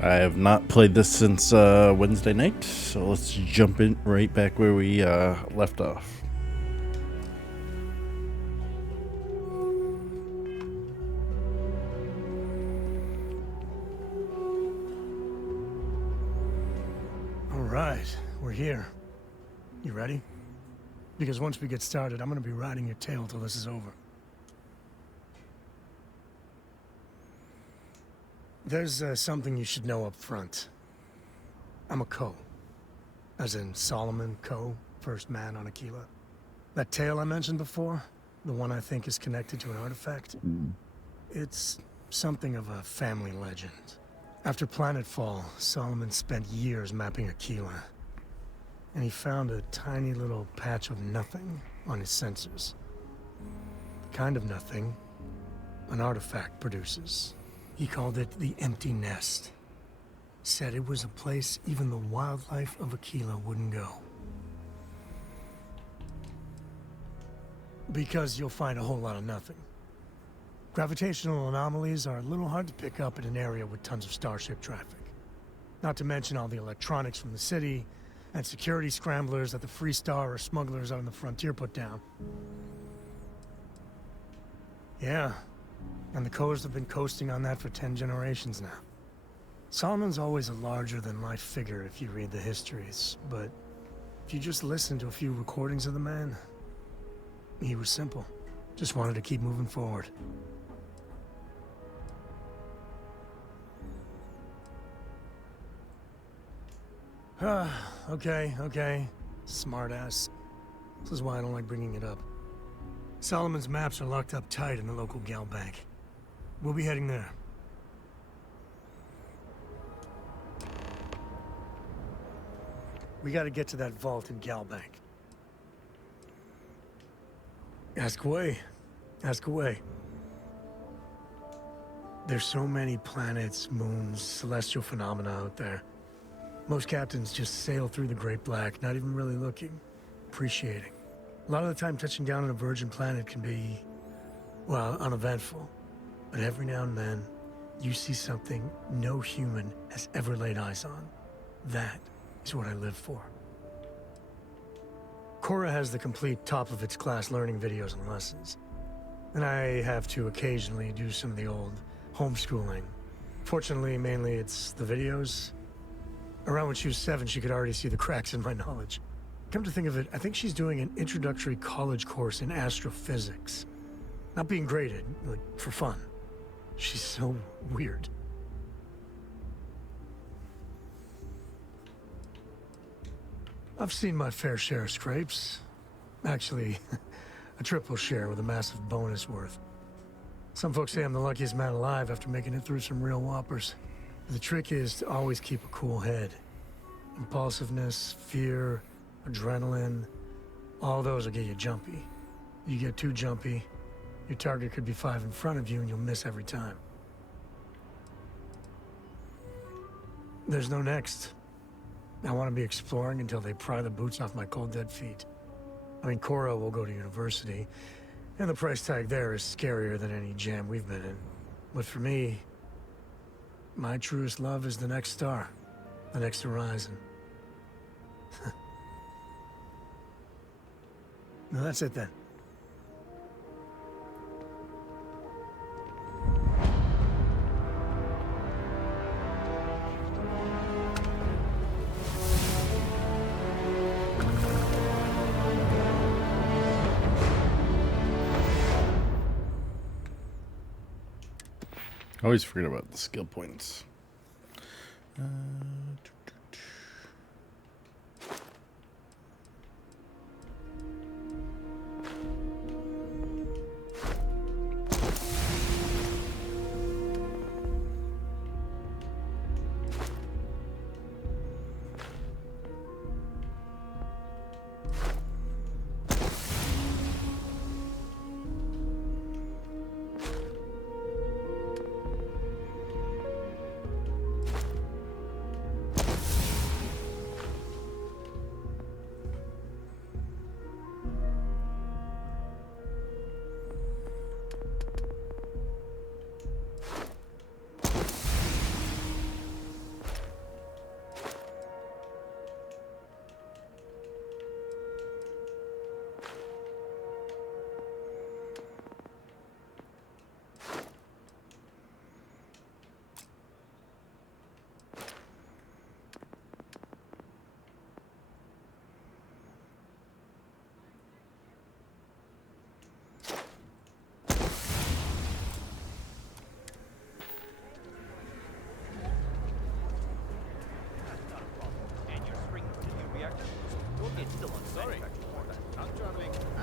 I have not played this since Wednesday night, so let's jump in right back where we left off. All right, we're here. You ready? Because once we get started, I'm gonna be riding your tail till this is over. There's something you should know up front. I'm a Ko. As in Solomon Ko, first man on Aquila. That tale I mentioned before, the one I think is connected to an artifact, it's something of a family legend. After planetfall, Solomon spent years mapping Aquila. And he found a tiny little patch of nothing on his sensors. The kind of nothing an artifact produces. He called it the Empty Nest. Said it was a place even the wildlife of Aquila wouldn't go. Because you'll find a whole lot of nothing. Gravitational anomalies are a little hard to pick up in an area with tons of starship traffic. Not to mention all the electronics from the city, and security scramblers that the Free Star or smugglers out on the frontier put down. Yeah, and the Coast have been coasting on that for 10 generations now. Solomon's always a larger-than-life figure if you read the histories, but if you just listen to a few recordings of the man, he was simple. Just wanted to keep moving forward. Okay. Smartass. This is why I don't like bringing it up. Solomon's maps are locked up tight in the local gal bank. We'll be heading there. We gotta get to that vault in gal bank. Ask away. Ask away. There's so many planets, moons, celestial phenomena out there. Most captains just sail through the Great Black, not even really looking, appreciating. A lot of the time touching down on a virgin planet can be, well, uneventful. But every now and then, you see something no human has ever laid eyes on. That is what I live for. Cora has the complete top-of-its-class learning videos and lessons. And I have to occasionally do some of the old homeschooling. Fortunately, mainly it's the videos. Around when she was 7, she could already see the cracks in my knowledge. Come to think of it, I think she's doing an introductory college course in astrophysics. Not being graded, like, for fun. She's so weird. I've seen my fair share of scrapes. Actually, a triple share with a massive bonus worth. Some folks say I'm the luckiest man alive after making it through some real whoppers. The trick is to always keep a cool head. Impulsiveness, fear, adrenaline, all those will get you jumpy. You get too jumpy, your target could be 5 in front of you and you'll miss every time. There's no next. I want to be exploring until they pry the boots off my cold dead feet. I mean, Cora will go to university, and the price tag there is scarier than any jam we've been in. But for me, my truest love is the next star, the next horizon. No, that's it then. I always forget about the skill points.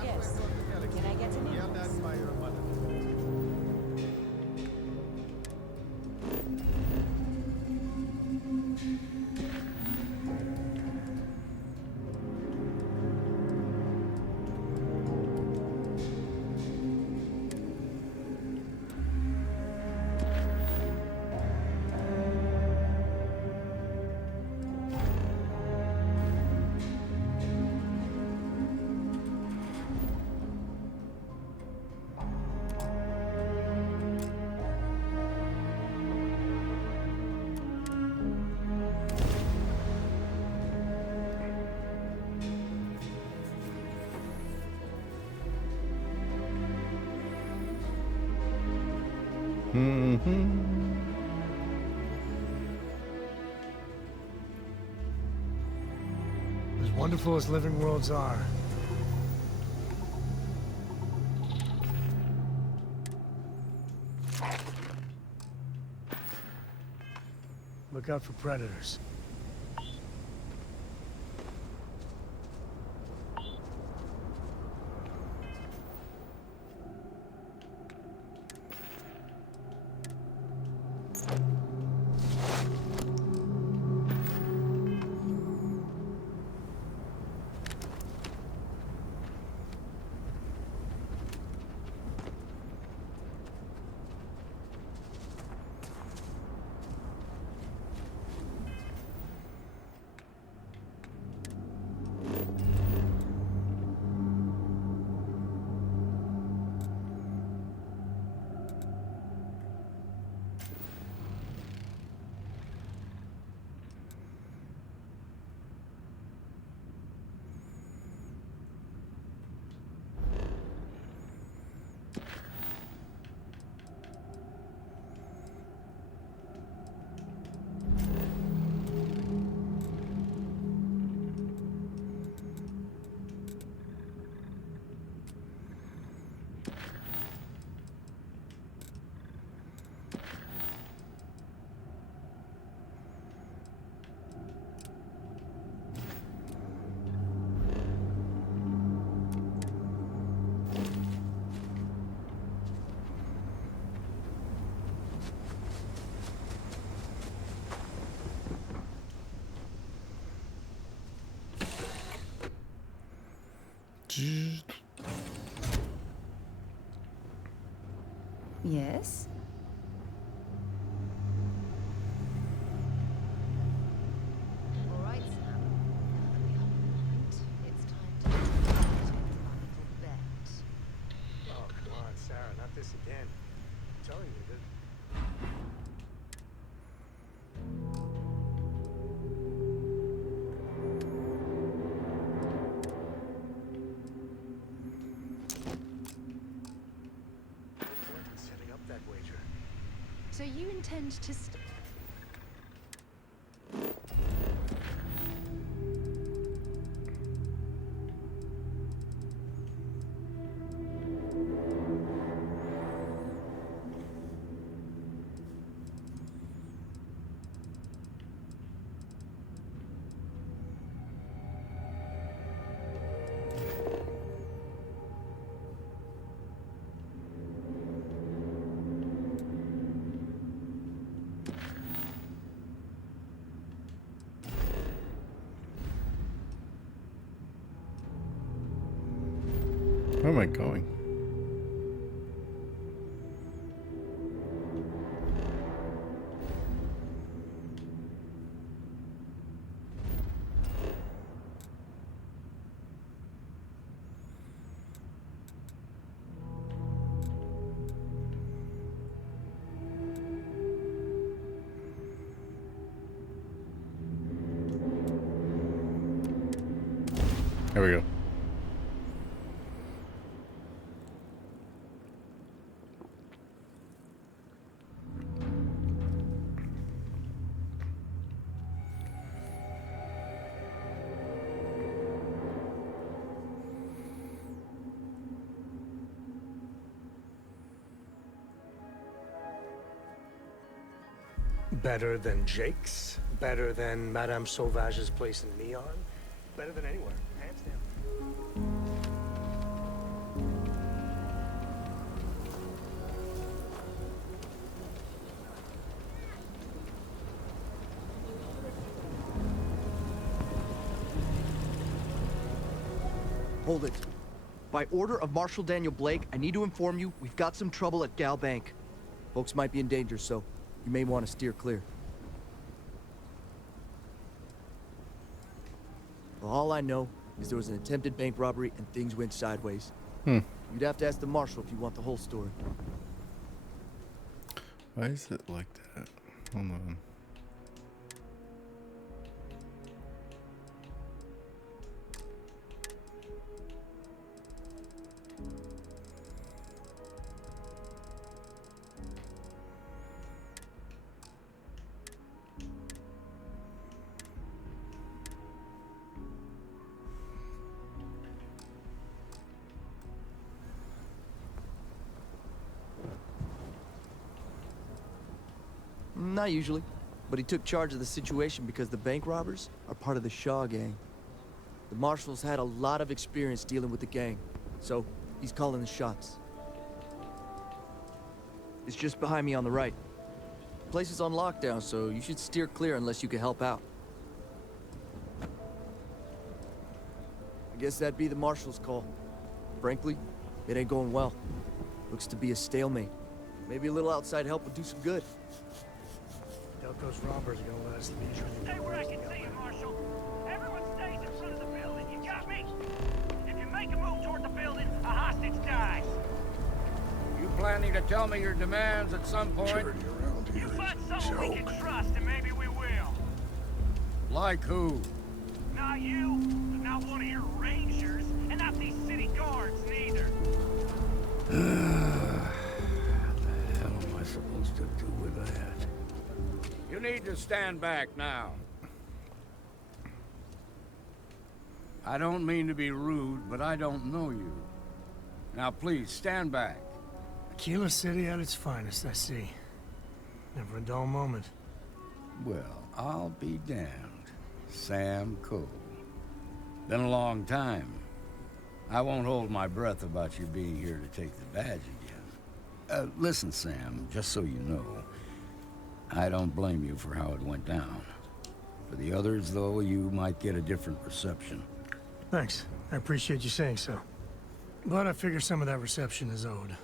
Yes. Can I get an invoice? As wonderful as living worlds are, look out for predators. Yes? All right, Sam. Now that we have a point, it's time to get a little bet. Oh, come on, Sarah, not this again. I'm telling you that. No point in setting up that wager. So you intend to Where am I going? There we go. Better than Jake's? Better than Madame Sauvage's place in Neon? Better than anywhere, hands down. Hold it. By order of Marshal Daniel Blake, I need to inform you we've got some trouble at Gal Bank. Folks might be in danger, so you may want to steer clear. Well, all I know is there was an attempted bank robbery and things went sideways. You'd have to ask the Marshal if you want the whole story. Why is it like that? Hold on. Not usually, but he took charge of the situation because the bank robbers are part of the Shaw gang. The Marshal's had a lot of experience dealing with the gang, so he's calling the shots. It's just behind me on the right. The place is on lockdown, so you should steer clear unless you can help out. I guess that'd be the Marshal's call. Frankly, it ain't going well. Looks to be a stalemate. Maybe a little outside help would do some good. Doubt those robbers are gonna let us leave. Stay where I can see you, Marshal. Everyone stays in front of the building. You got me? If you make a move toward the building, a hostage dies. You planning to tell me your demands at some point? You find someone we can trust, and maybe we will. Like who? Not you, not one of your rangers, and not these city guards neither. What the hell am I supposed to do with that? You need to stand back now. I don't mean to be rude, but I don't know you. Now please, stand back. Aquila City at its finest, I see. Never a dull moment. Well, I'll be damned. Sam Cole. Been a long time. I won't hold my breath about you being here to take the badge again. Listen, Sam, just so you know, I don't blame you for how it went down. For the others, though, you might get a different reception. Thanks. I appreciate you saying so. But I figure some of that reception is owed.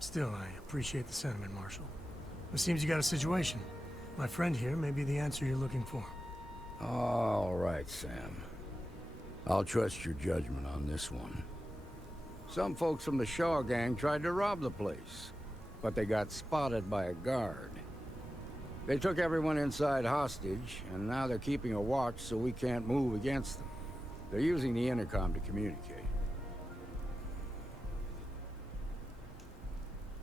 Still, I appreciate the sentiment, Marshal. It seems you got a situation. My friend here may be the answer you're looking for. All right, Sam. I'll trust your judgment on this one. Some folks from the Shaw gang tried to rob the place, but they got spotted by a guard. They took everyone inside hostage, and now they're keeping a watch so we can't move against them. They're using the intercom to communicate.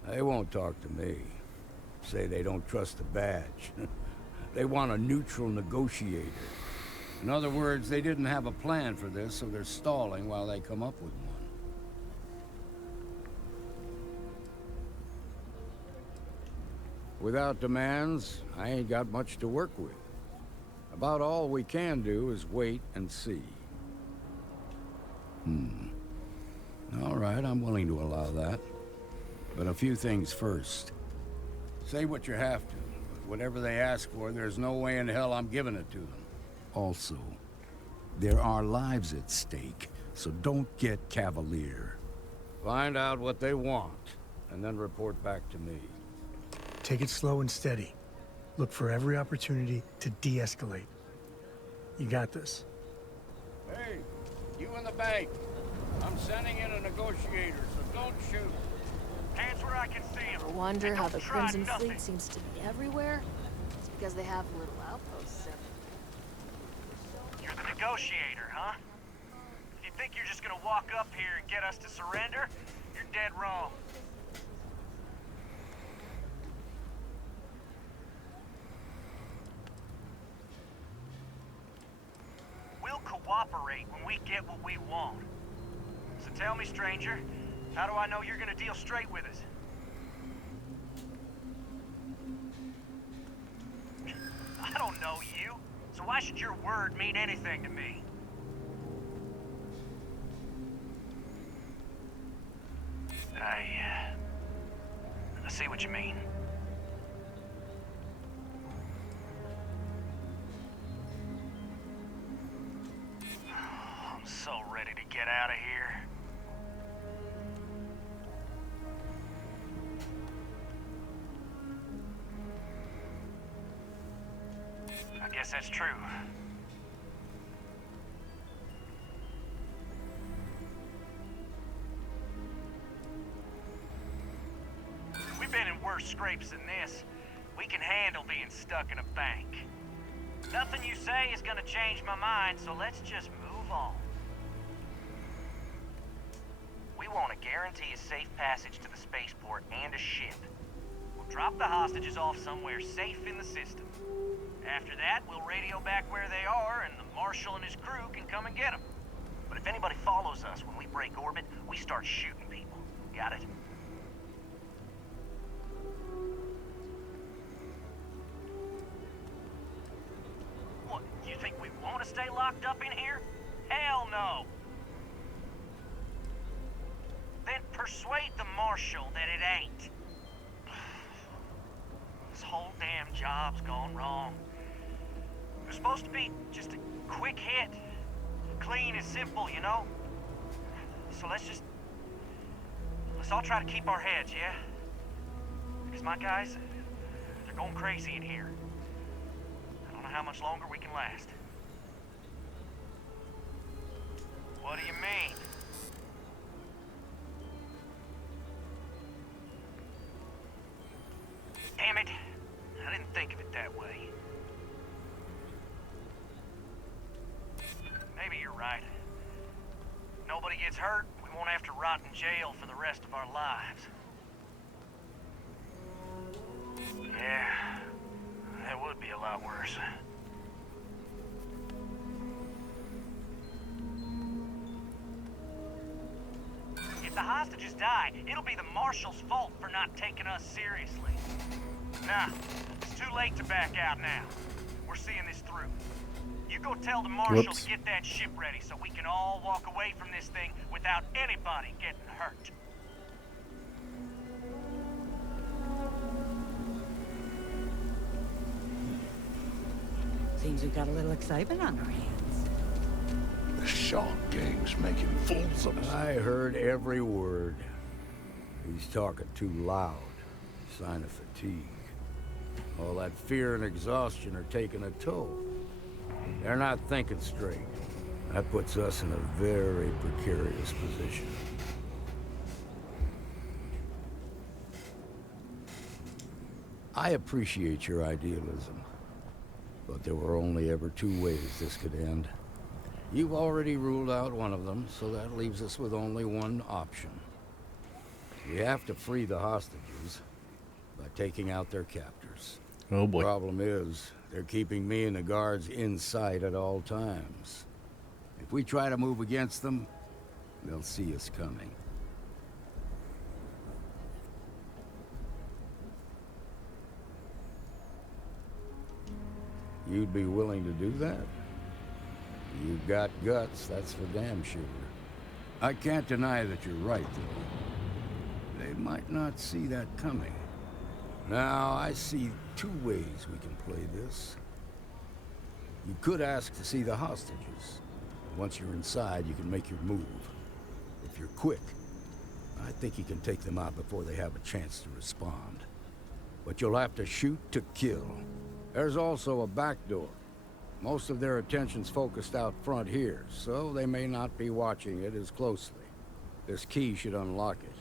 They won't talk to me. Say they don't trust the badge. They want a neutral negotiator. In other words, they didn't have a plan for this, so they're stalling while they come up with one. Without demands, I ain't got much to work with. About all we can do is wait and see. All right, I'm willing to allow that. But a few things first. Say what you have to. Whatever they ask for, there's no way in hell I'm giving it to them. Also, there are lives at stake, so don't get cavalier. Find out what they want, and then report back to me. Take it slow and steady. Look for every opportunity to de-escalate. You got this. Hey, you in the bank. I'm sending in a negotiator, so don't shoot. Hands where I can see him. I wonder how the Try Crimson nothing. Fleet seems to be everywhere. It's because they have little outposts everywhere. You're the negotiator, huh? If you think you're just gonna walk up here and get us to surrender, you're dead wrong. We'll cooperate when we get what we want. So tell me, stranger, how do I know you're gonna deal straight with us? I don't know you, so why should your word mean anything to me? I see what you mean. I'm so ready to get out of I guess that's true. We've been in worse scrapes than this. We can handle being stuck in a bank. Nothing you say is gonna change my mind, so let's just move on. We want to guarantee a safe passage to the spaceport and a ship. We'll drop the hostages off somewhere safe in the system. After that, we'll radio back where they are, and the Marshal and his crew can come and get them. But if anybody follows us when we break orbit, we start shooting people. Got it? What, you think we want to stay locked up in here? Hell no! Then persuade the Marshal that it ain't. This whole damn job's gone wrong. It was supposed to be just a quick hit. Clean and simple, you know? So let's all try to keep our heads, yeah? Because my guys, they're going crazy in here. I don't know how much longer we can last. What do you mean? Damn it! I didn't think of it that way. Maybe you're right. Nobody gets hurt, we won't have to rot in jail for the rest of our lives. Yeah, that would be a lot worse. If the hostages die, it'll be the Marshal's fault for not taking us seriously. Nah, it's too late to back out now. We're seeing this through. You go tell the Marshal Whoops. to get that ship ready so we can all walk away from this thing without anybody getting hurt. Seems we've got a little excitement on our hands. The Shark Gang's making fools of us. I heard every word. He's talking too loud. Sign of fatigue. All that fear and exhaustion are taking a toll. They're not thinking straight. That puts us in a very precarious position. I appreciate your idealism, but there were only ever two ways this could end. You've already ruled out one of them, so that leaves us with only one option. We have to free the hostages by taking out their captors. Oh boy. Problem is, they're keeping me and the guards in sight at all times. If we try to move against them, they'll see us coming. You'd be willing to do that? You've got guts, that's for damn sure. I can't deny that you're right, though. They might not see that coming. Now, I see two ways we can play this. You could ask to see the hostages. Once you're inside, you can make your move. If you're quick, I think you can take them out before they have a chance to respond. But you'll have to shoot to kill. There's also a back door. Most of their attention's focused out front here, so they may not be watching it as closely. This key should unlock it.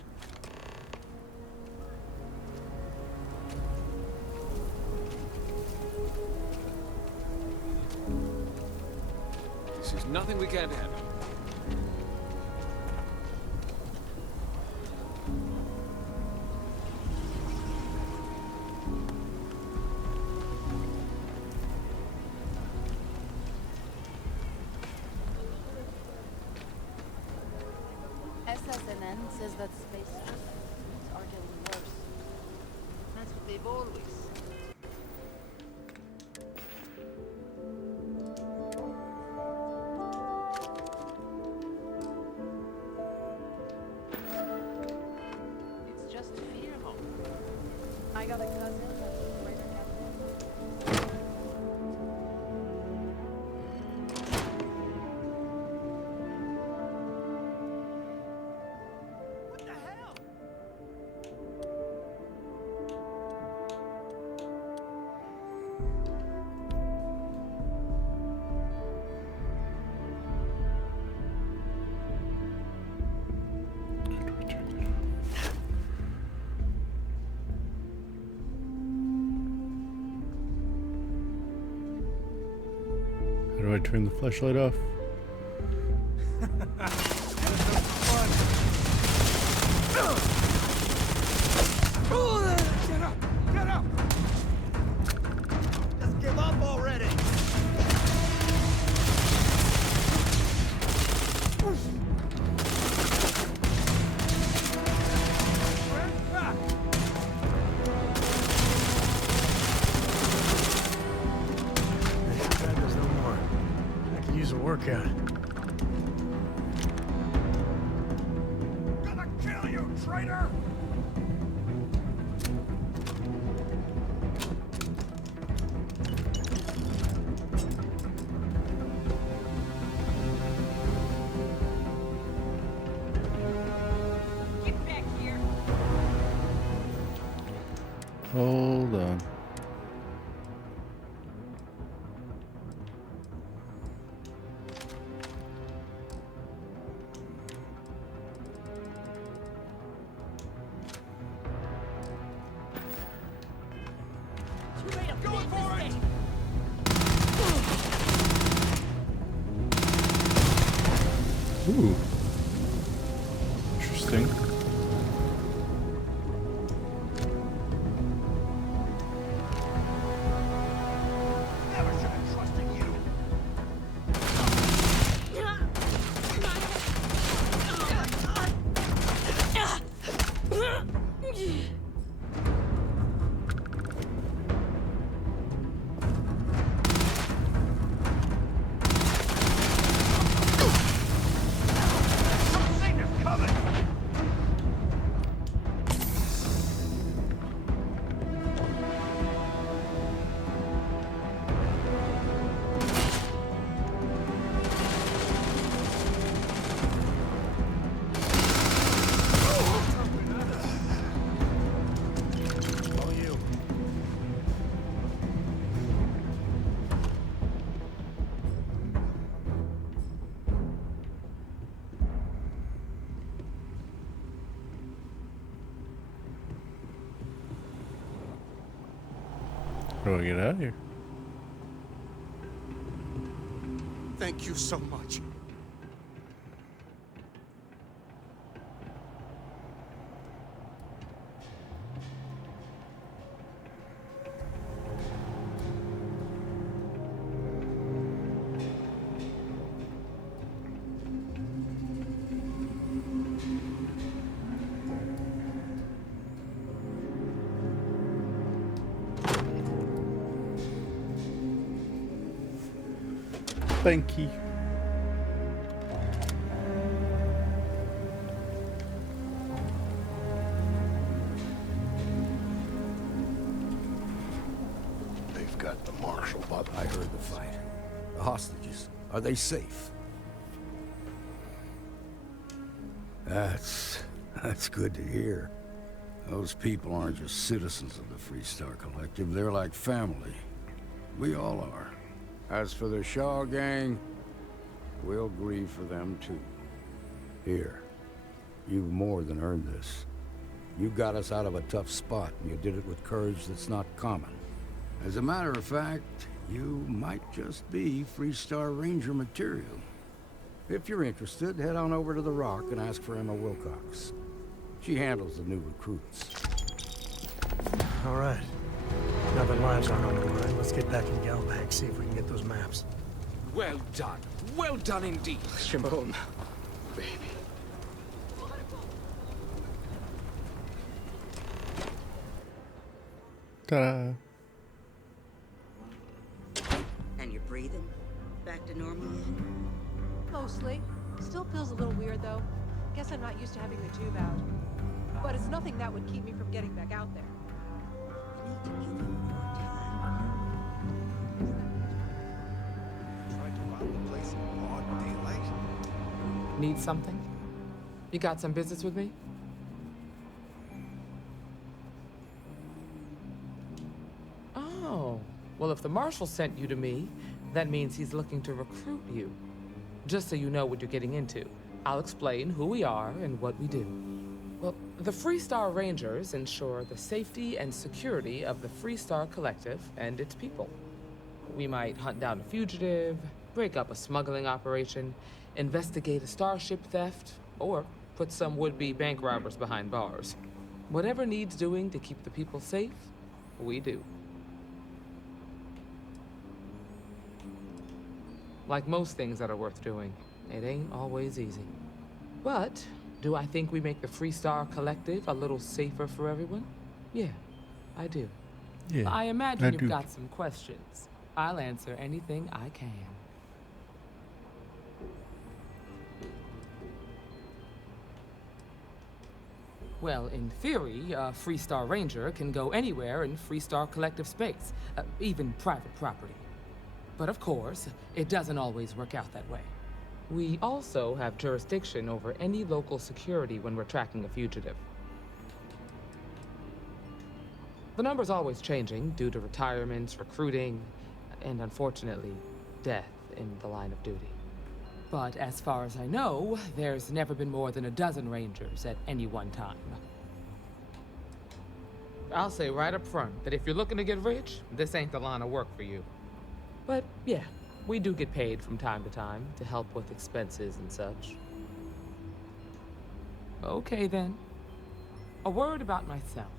This is nothing we can't handle. SSNN says that space things are getting worse. That's what they've always said. It's just a fear mode. I got a cousin that's a greater captain. What the hell? I turn the flashlight off? Get up! Get up! Just give up already! There's no more. I could use a workout. Gonna kill you, traitor! Get back here. Hold on. You made a big mistake. Ooh. Interesting. Never should have trusted you. Something is coming. All you. How do I get out of here? Thank you so much. Thank you. They've got the marshal, but I heard the fight. The hostages, are they safe? That's good to hear. Those people aren't just citizens of the Freestar Collective, they're like family. We all are. As for the Shaw gang, we'll grieve for them too. Here, you've more than earned this. You got us out of a tough spot, and you did it with courage that's not common. As a matter of fact, you might just be Freestar Ranger material. If you're interested, head on over to the Rock and ask for Emma Wilcox. She handles the new recruits. All right. Now that lives aren't on the line, let's get back in Galbank, see if we can get those maps. Well done. Well done indeed. Shimon, baby. Ta-da. And you're breathing? Back to normal yet? Mostly. Still feels a little weird though. Guess I'm not used to having the tube out. But it's nothing that would keep me from getting back out there. You need to give him more time. tried to rob the place in broad daylight. Need something? You got some business with me? Oh, well, if the marshal sent you to me, that means he's looking to recruit you. Just so you know what you're getting into, I'll explain who we are and what we do. Well, the Freestar Rangers ensure the safety and security of the Freestar Collective and its people. We might hunt down a fugitive, break up a smuggling operation, investigate a starship theft, or put some would-be bank robbers behind bars. Whatever needs doing to keep the people safe, we do. Like most things that are worth doing, it ain't always easy. But do I think we make the Freestar Collective a little safer for everyone? Yeah, I do. Yeah, I imagine I you've do. got some questions. I'll answer anything I can. Well, in theory, a Freestar Ranger can go anywhere in Freestar Collective space, even private property. But of course, it doesn't always work out that way. We also have jurisdiction over any local security when we're tracking a fugitive. The number's always changing due to retirements, recruiting, and unfortunately, death in the line of duty. But as far as I know, there's never been more than a dozen Rangers at any one time. I'll say right up front that if you're looking to get rich, this ain't the line of work for you. But yeah, we do get paid from time to time to help with expenses and such. Okay then. A word about myself.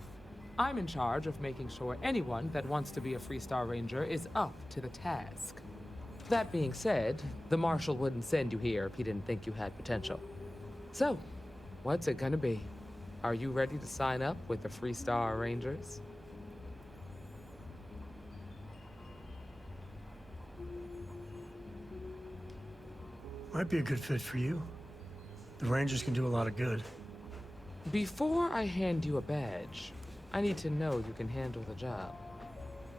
I'm in charge of making sure anyone that wants to be a Freestar Ranger is up to the task. That being said, the Marshal wouldn't send you here if he didn't think you had potential. So, what's it gonna be? Are you ready to sign up with the Freestar Rangers? Might be a good fit for you. The Rangers can do a lot of good. Before I hand you a badge, I need to know you can handle the job.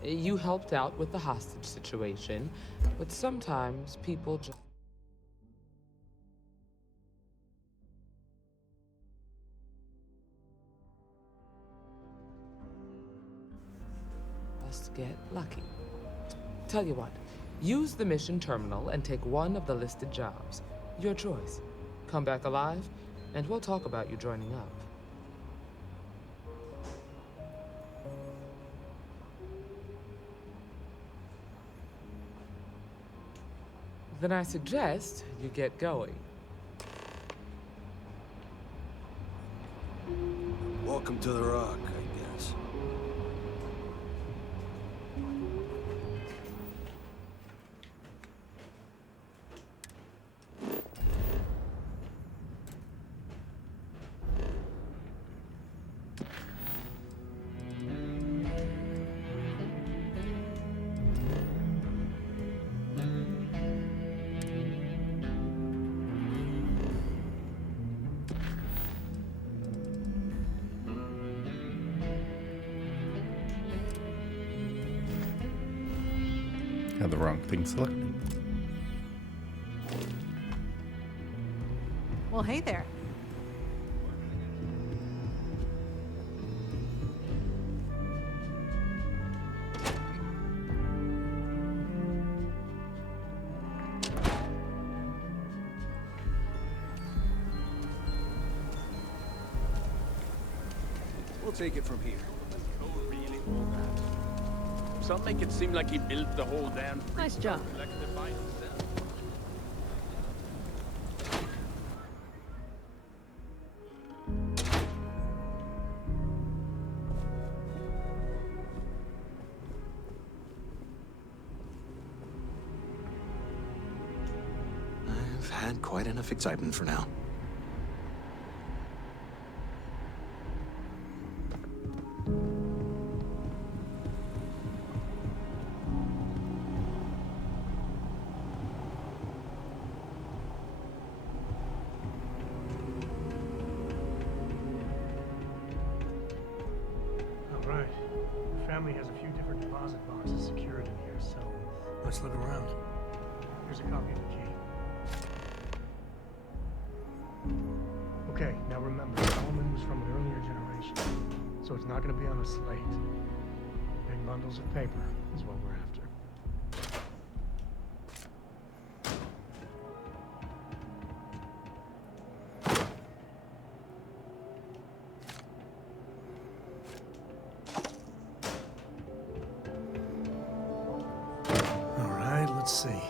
You helped out with the hostage situation, but sometimes people just... get lucky. Tell you what, use the mission terminal and take one of the listed jobs. Your choice. Come back alive, and we'll talk about you joining up. Then I suggest you get going. Welcome to the Rock, I guess. Had the wrong thing selected. Well, hey there. We'll take it from here. Really all that. Some make it seem like he built the whole damn Nice job. collective by himself. I've had quite enough excitement for now. All right. The family has a few different deposit boxes secured in here, so let's look around. Here's a copy of the key. Okay, now remember, Solomon was from an earlier generation, so it's not going to be on a slate. Big bundles of paper is what we're after. All right, let's see.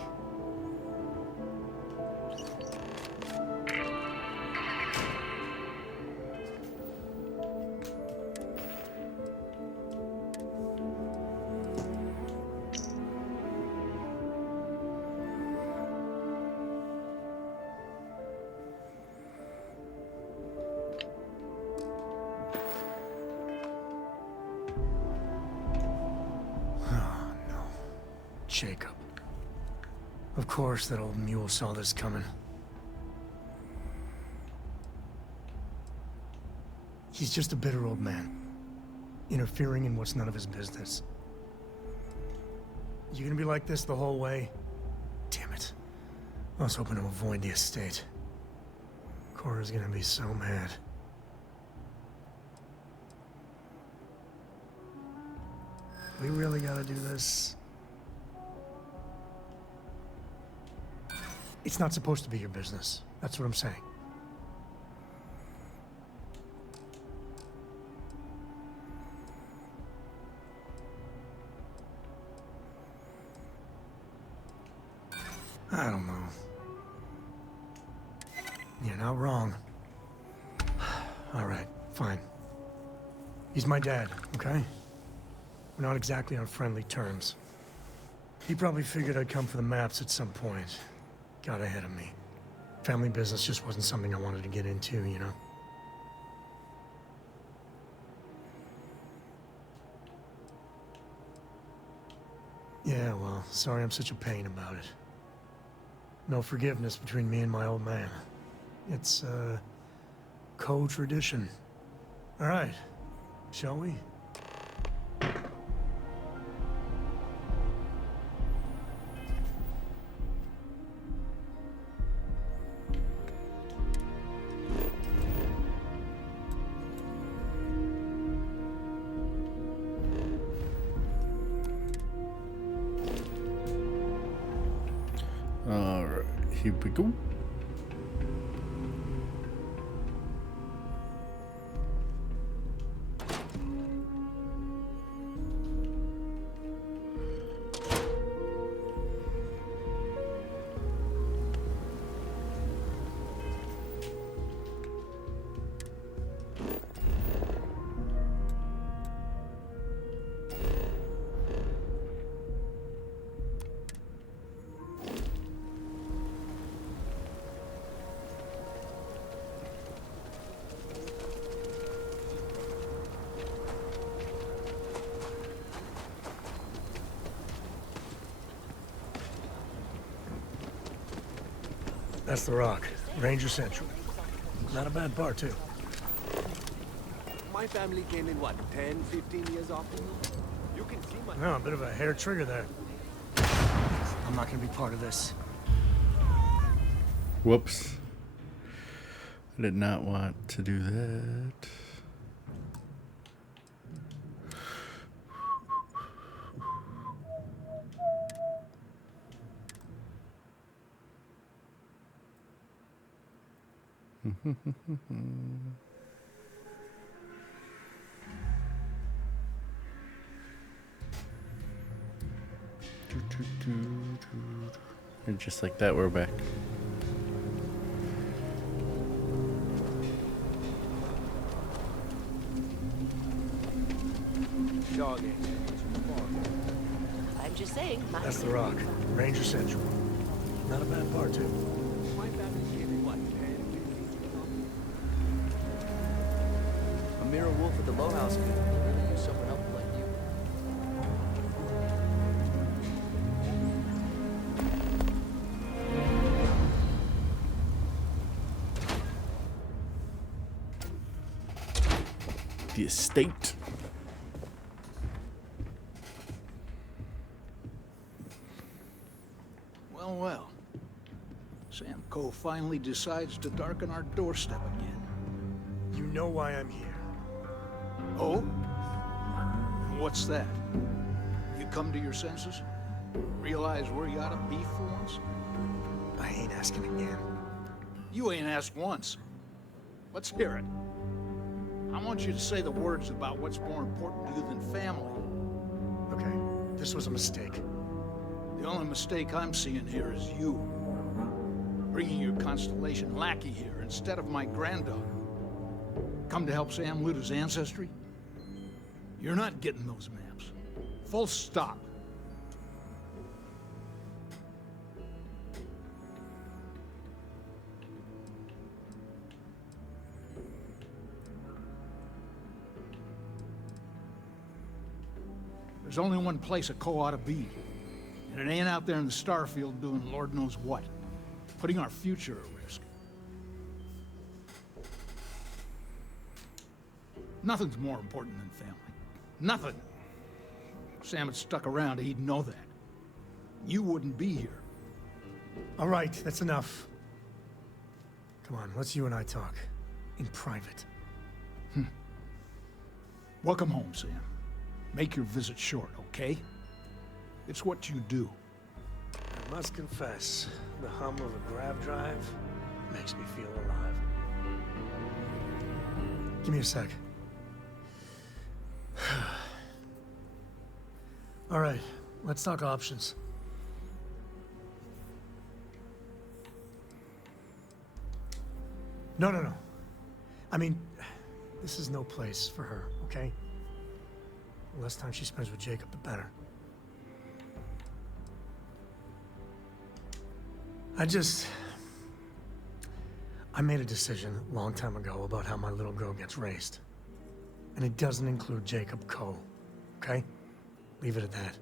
shakeup. Of course, that old mule saw this coming. He's just a bitter old man, interfering in what's none of his business. You gonna be like this the whole way? Damn it. I was hoping to avoid the estate. Cora's gonna be so mad. We really gotta do this? It's not supposed to be your business. That's what I'm saying. I don't know. You're not wrong. All right, fine. He's my dad, okay? We're not exactly on friendly terms. He probably figured I'd come for the maps at some point. Got ahead of me. Family business just wasn't something I wanted to get into, you know? Yeah, well, sorry I'm such a pain about it. No forgiveness between me and my old man. It's, co-tradition. All right, shall we? All right, here we go. That's the Rock. Ranger Central. Not a bad bar, too. My family came in, what, 10, 15 years after me? You can see my... No, a bit of a hair trigger there. I'm not gonna be part of this. Whoops. I did not want to do that. And just like that, we're back. I'm just saying. That's the Rock. Ranger Central. Not a bad bar, too. My family came in, what, 10, 15 years after me? A mirror wolf at the low house could really use someone else like you. The estate. Well, well. Sam Coe finally decides to darken our doorstep again. You know why I'm here. Oh? What's that? You come to your senses? Realize where you ought to be for once? I ain't asking again. You ain't asked once. Let's hear it. I want you to say the words about what's more important to you than family. Okay, this was a mistake. The only mistake I'm seeing here is you. Bringing your Constellation lackey here instead of my granddaughter. Come to help Sam loot his ancestry? You're not getting those maps. Full stop. There's only one place a Coe ought to be. And it ain't out there in the Starfield doing Lord knows what. Putting our future at risk. Nothing's more important than family. Nothing. If Sam had stuck around, he'd know that. You wouldn't be here. All right, that's enough. Come on, let's you and I talk. In private. Welcome home, Sam. Make your visit short, okay? It's what you do. I must confess, the hum of a grav drive makes me feel alive. Give me a sec. All right, let's talk options. No. I mean, this is no place for her, okay? The less time she spends with Jacob, the better. I made a decision a long time ago about how my little girl gets raised. And it doesn't include Jacob Coe, okay? Leave it at that.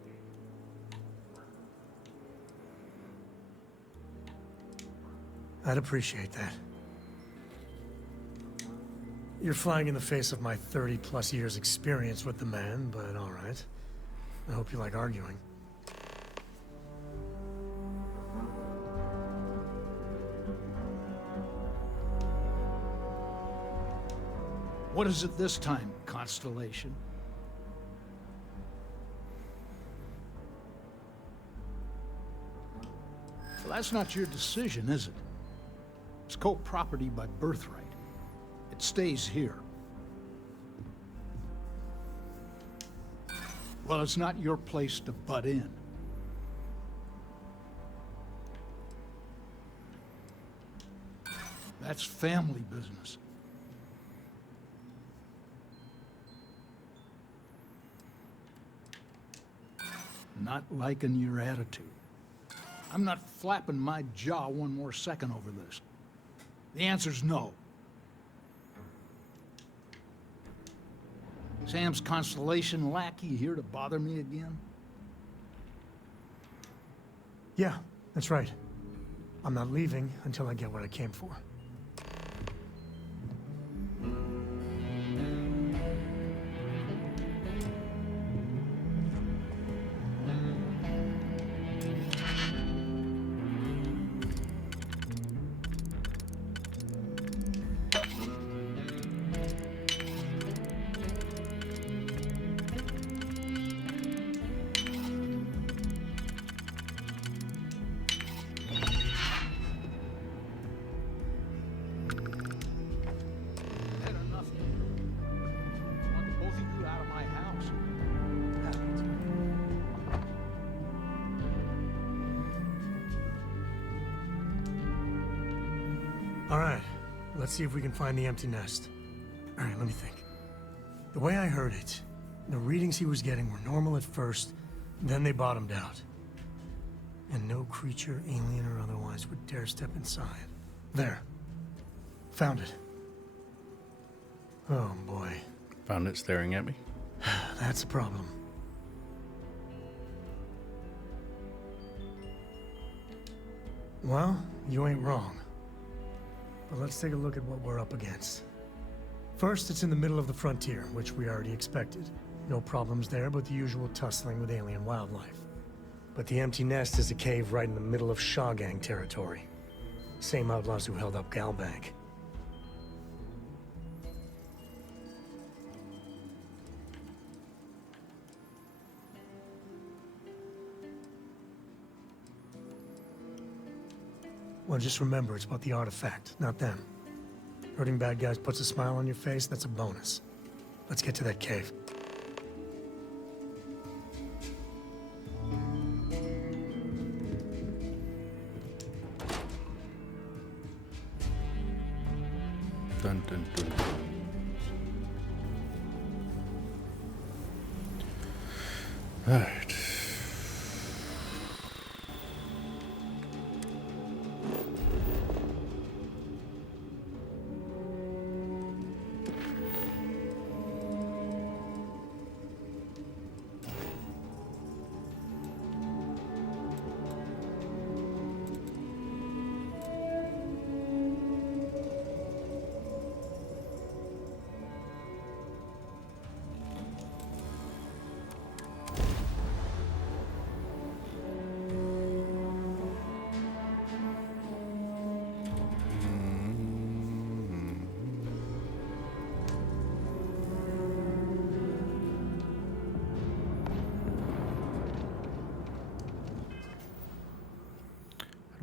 I'd appreciate that. You're flying in the face of my 30-plus years experience with the man, but all right. I hope you like arguing. What is it this time, Constellation? Well, that's not your decision, is it? It's co-property by birthright. It stays here. Well, it's not your place to butt in. That's family business. Not liking your attitude. I'm not flapping my jaw one more second over this. The answer's no. Sam's Constellation lackey here to bother me again? Yeah, that's right. I'm not leaving until I get what I came for. All right, let's see if we can find the empty nest. All right, let me think. The way I heard it, the readings he was getting were normal at first, then they bottomed out. And no creature, alien or otherwise, would dare step inside. There. Found it. Oh, boy. Found it staring at me? That's a problem. Well, you ain't wrong. But let's take a look at what we're up against. First, it's in the middle of the frontier, which we already expected. No problems there, but the usual tussling with alien wildlife. But the empty nest is a cave right in the middle of Shaw Gang territory. Same outlaws who held up Galbank. Well, just remember, it's about the artifact, not them. Hurting bad guys puts a smile on your face, that's a bonus. Let's get to that cave. Dun, dun, dun. All right.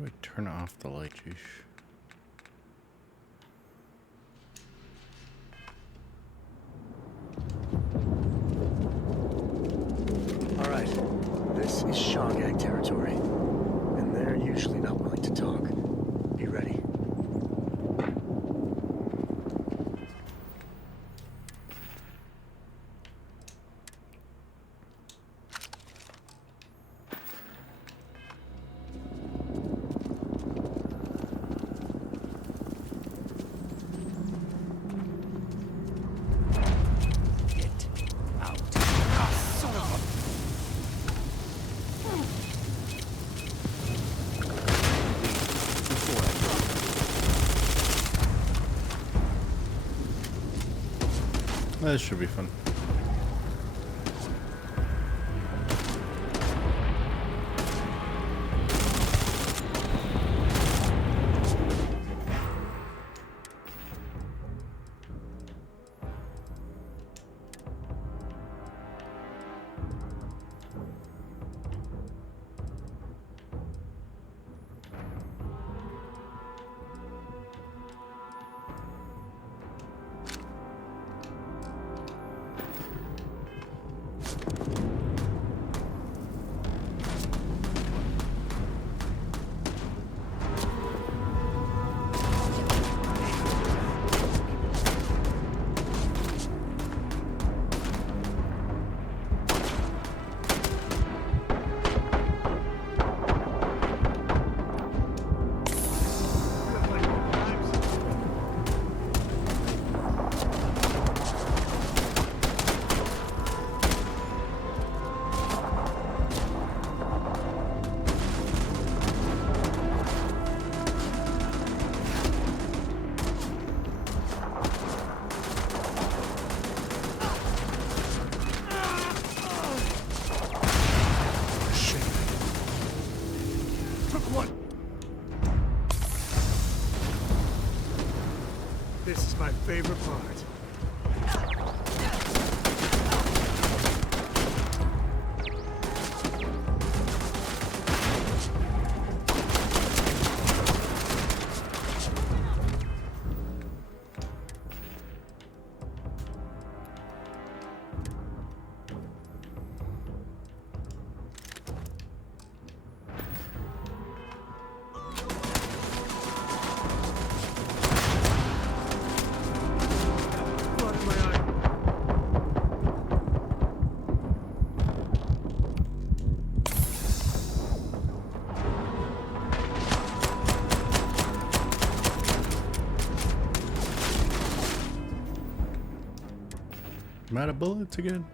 do I turn off the light? Jeez. All right, this is Shogag territory, and they're usually not willing to talk. Be ready. This should be fun. This is my favorite part. I'm out of bullets again.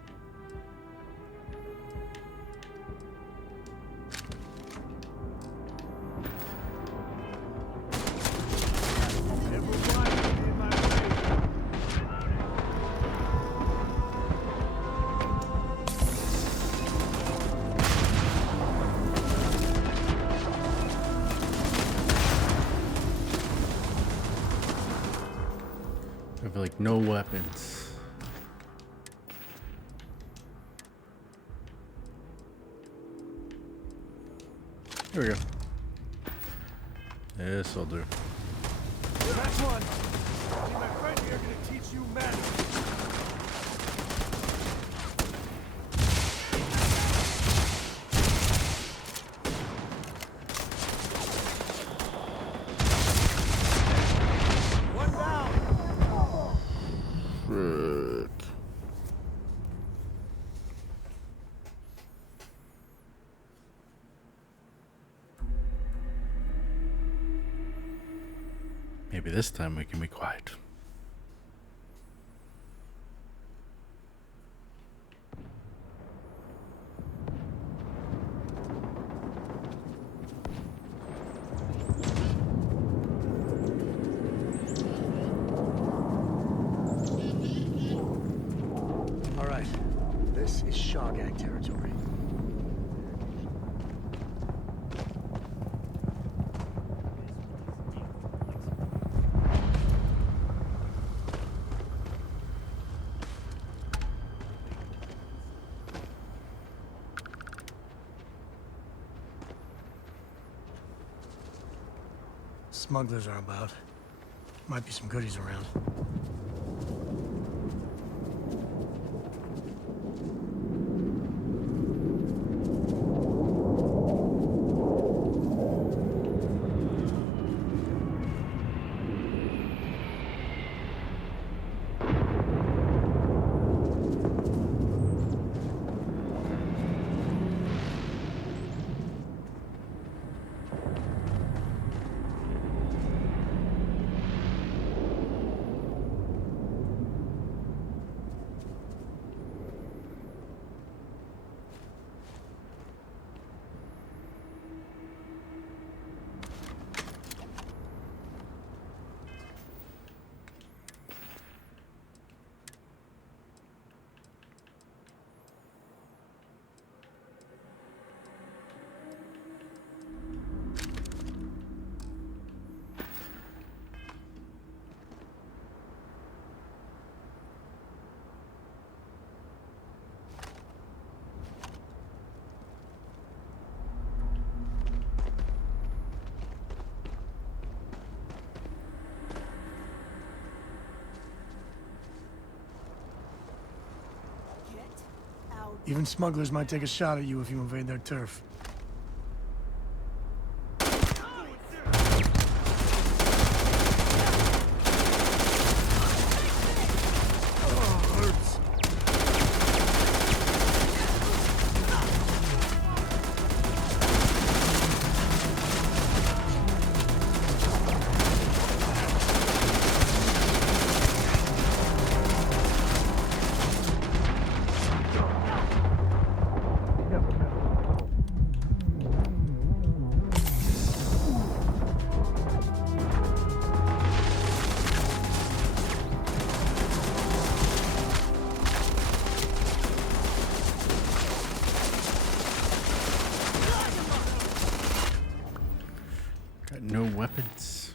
I have like no weapons. Here we go. This will do. That's one. Me and my friend here are gonna teach you manners. One down. Frick. Maybe this time we can be quiet. All right, this is Shogag territory. Smugglers are about. Might be some goodies around. Even smugglers might take a shot at you if you invade their turf. Got no weapons.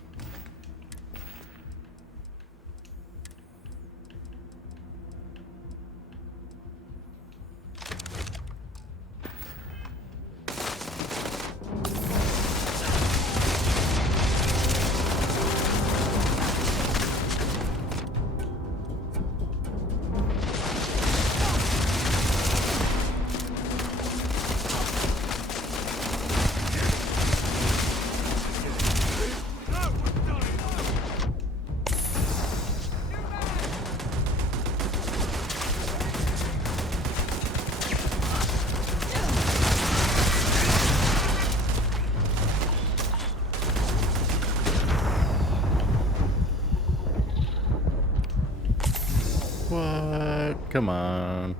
What? Come on.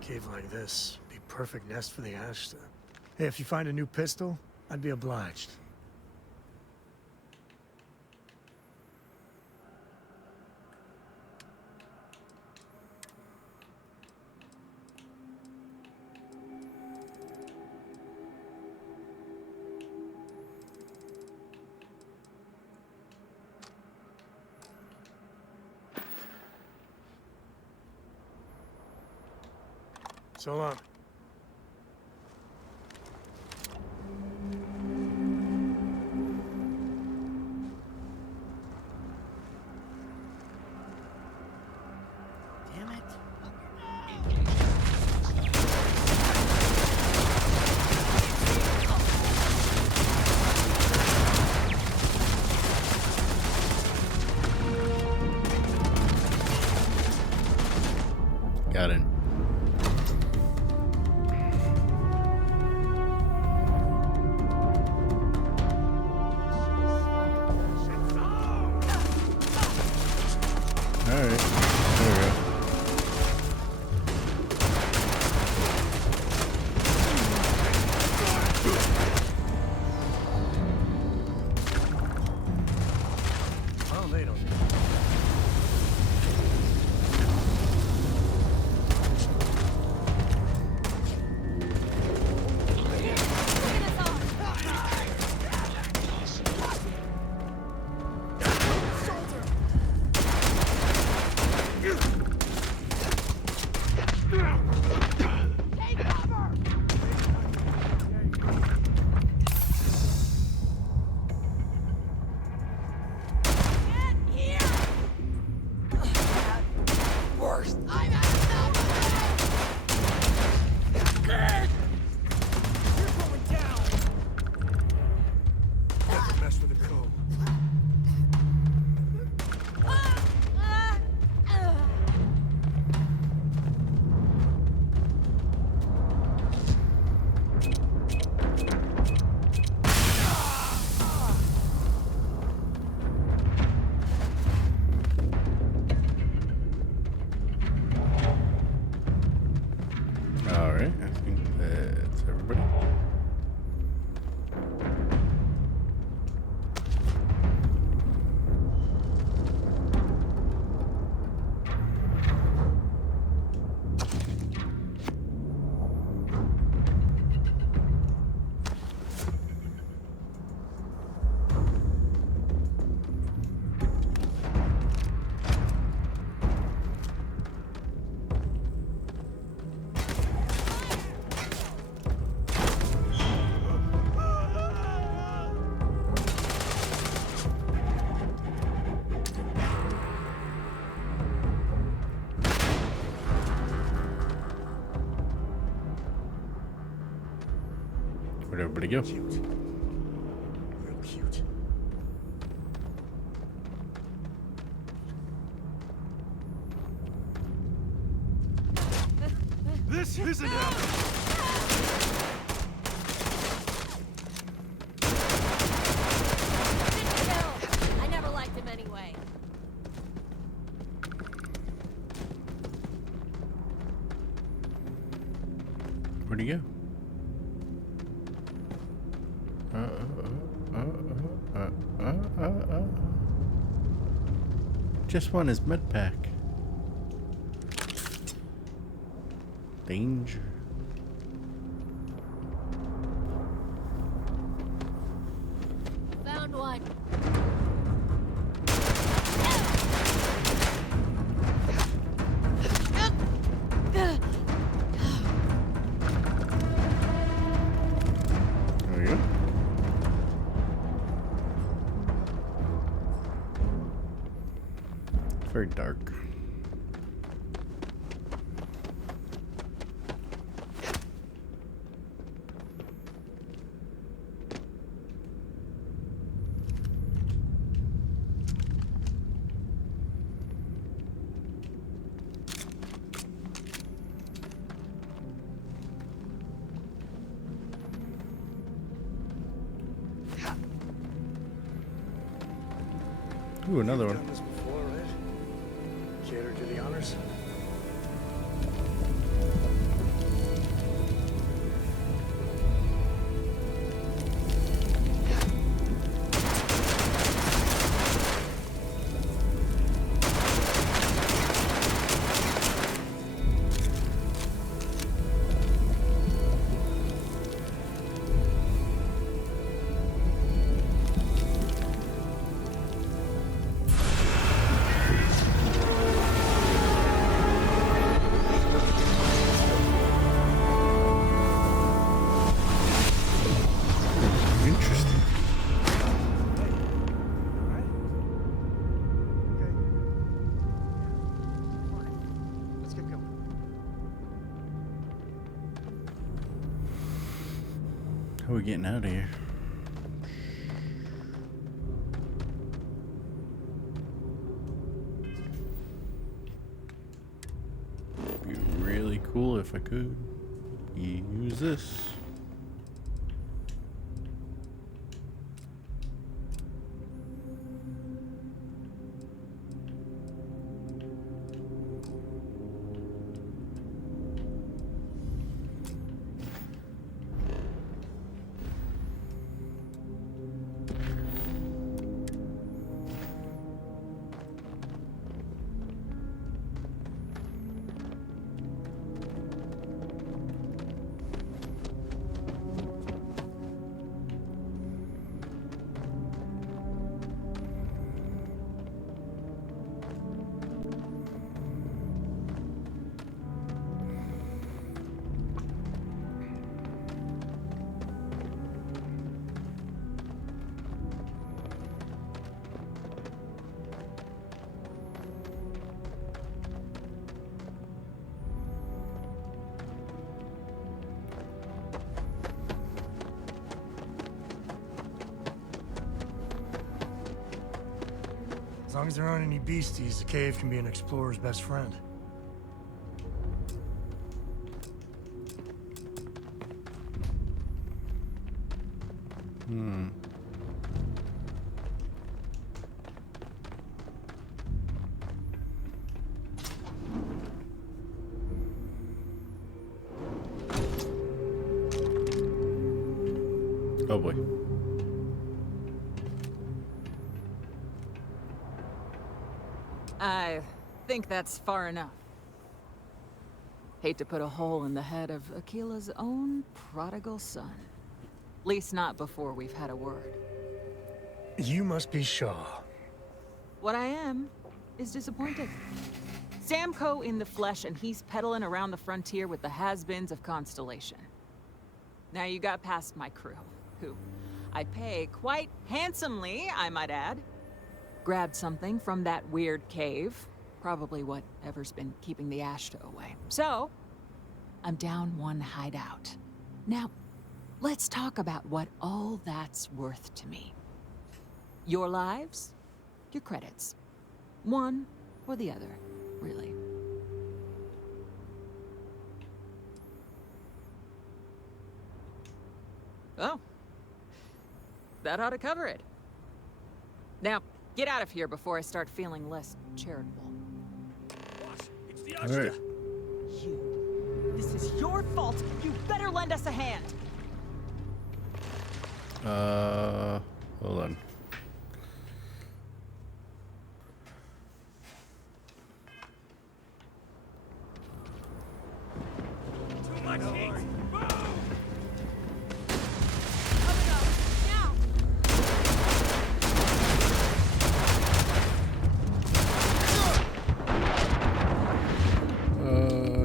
Cave like this, be perfect nest for the Ashta. Hey, if you find a new pistol, I'd be obliged. So long. Damn it. Got in. Alright, there we go. Oh, they don't. Mess with the code. Alright, I think that's everybody. Where'd everybody go? Cute. Real cute. This isn't happening! I never liked him anyway. Where'd he go? Just want his med pack. Danger. Found one. There we go. It's very dark. Ooh, another You've one. done this before, right? Cater to the honors. How are we getting out of here? Be really cool if I could use this. As long as there aren't any beasties, the cave can be an explorer's best friend. Oh boy. I think that's far enough. Hate to put a hole in the head of Akila's own prodigal son. Least not before we've had a word. You must be Shaw. What I am is disappointed. Samco in the flesh, and he's peddling around the frontier with the has-beens of Constellation. Now you got past my crew, who I pay quite handsomely, I might add. Grabbed something from that weird cave. Probably whatever's been keeping the Ashta away. So, I'm down one hideout. Now, let's talk about what all that's worth to me. Your lives, your credits. One or the other, really. Oh. That ought to cover it. Now, get out of here before I start feeling less charitable. It's the All right. You. This is your fault. You better lend us a hand. Hold on. Too much heat. Move!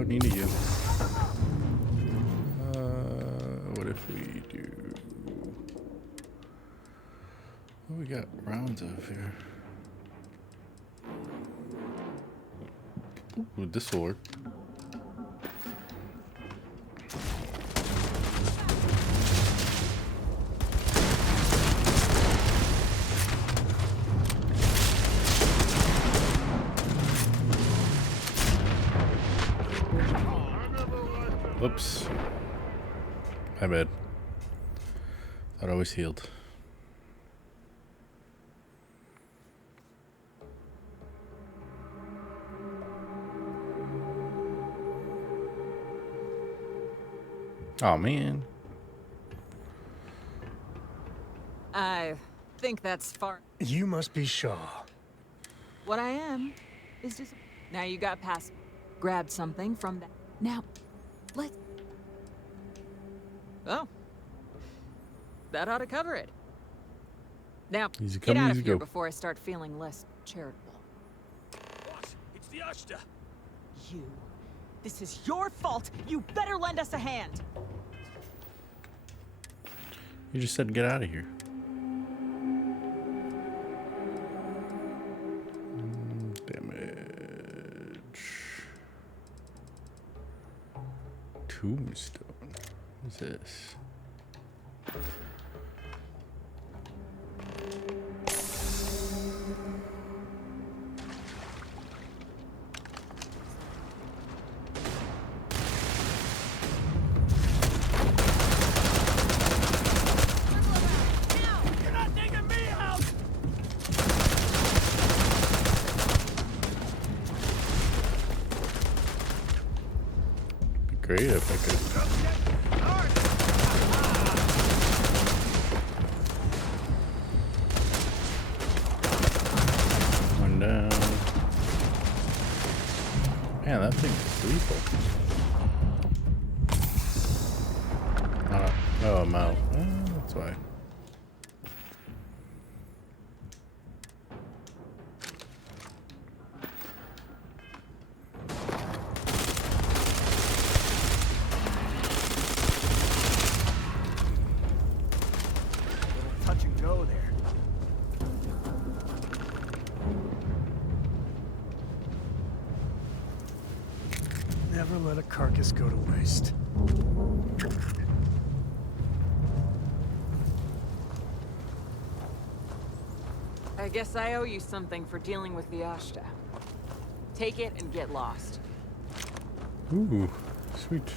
Nina, you. What if we do? What we got rounds of here? Ooh, this will work. Whoops. My bad. Thought I was healed. Oh man. I think that's far. You must be Shaw. What I am is just. Now you got past. Grabbed something from that. Now, let's. Oh. That ought to cover it. Now, Easy get come, out easy of here go. before I start feeling less charitable. Boss, it's the Ashta. You. This is your fault. You better lend us a hand. You just said get out of here. Damage. Tombstone. What's this? Great if I could. One down. Man, that thing is lethal. Oh, I'm out. That's why. Touch and go there. Never let a carcass go to waste. I guess I owe you something for dealing with the Ashta. Take it and get lost. Ooh, sweet.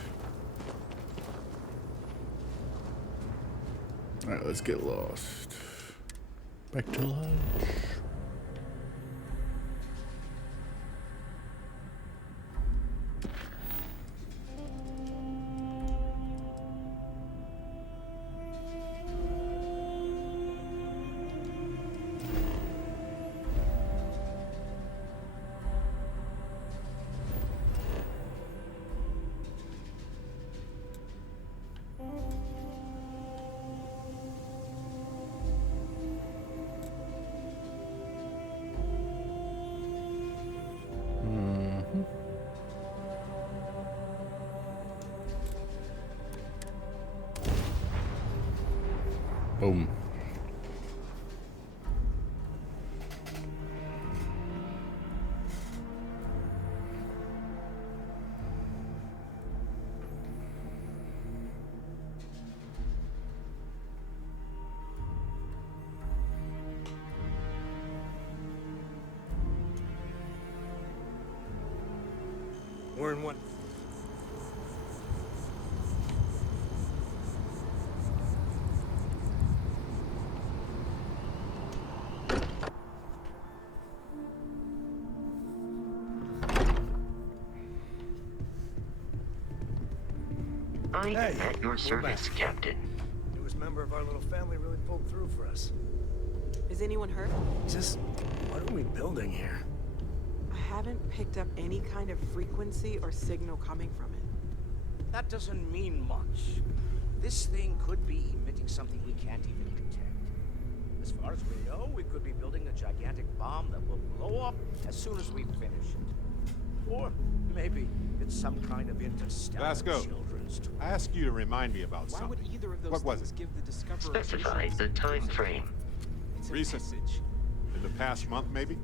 Alright, let's get lost. Back to lunch. Boom. We're in what? I am at your service, Captain. Newest member of our little family really pulled through for us. Is anyone hurt? Just, what are we building here? I haven't picked up any kind of frequency or signal coming from it. That doesn't mean much. This thing could be emitting something we can't even detect. As far as we know, we could be building a gigantic bomb that will blow up as soon as we finish it. Or maybe it's some kind of interstellar Vasco, children's toy. I asked you to remind me about Why something. would either of those What was things it? give the discoverer Specify the time frame. It's a Recent. message. In the past month, maybe?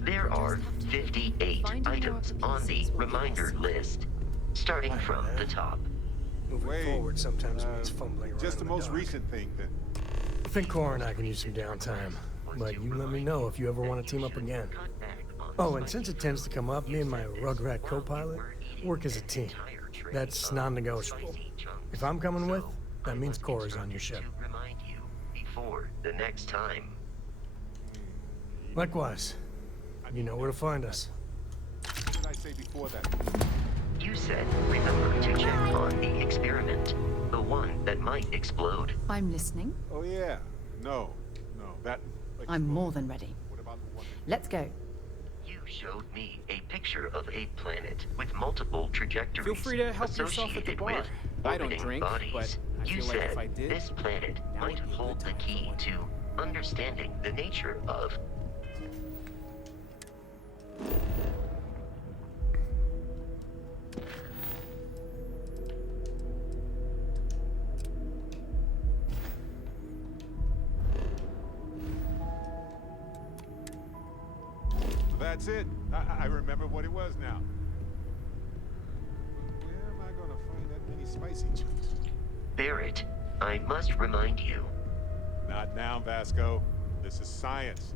There are 58 items on the reminder list, starting from the top. Moving forward sometimes means fumbling around Just the in most dark. recent thing, then. I think Cora and I can use some downtime, but you let me know if you ever want to team up again. Oh, and since it tends to come up, me and my Rugrat co-pilot work as a team. That's non-negotiable. If I'm coming with, that means Cora's on your ship. Remind you before the next time. Likewise. You know where to find us. What did I say before that? You said remember to check on the experiment, the one that might explode. I'm listening. Oh, yeah. No, that... I'm more than ready. What about the one Let's go. You showed me a picture of a planet with multiple trajectories. Feel free to help yourself at the associated bar. with I don't orbiting drink, bodies. but I You feel like said if I did, this planet now might would be a hold good the time for key one. to understanding the nature of... That's it. I remember what it was now. But where am I gonna find that many spicy chunks? Barrett, I must remind you. Not now, Vasco. This is science.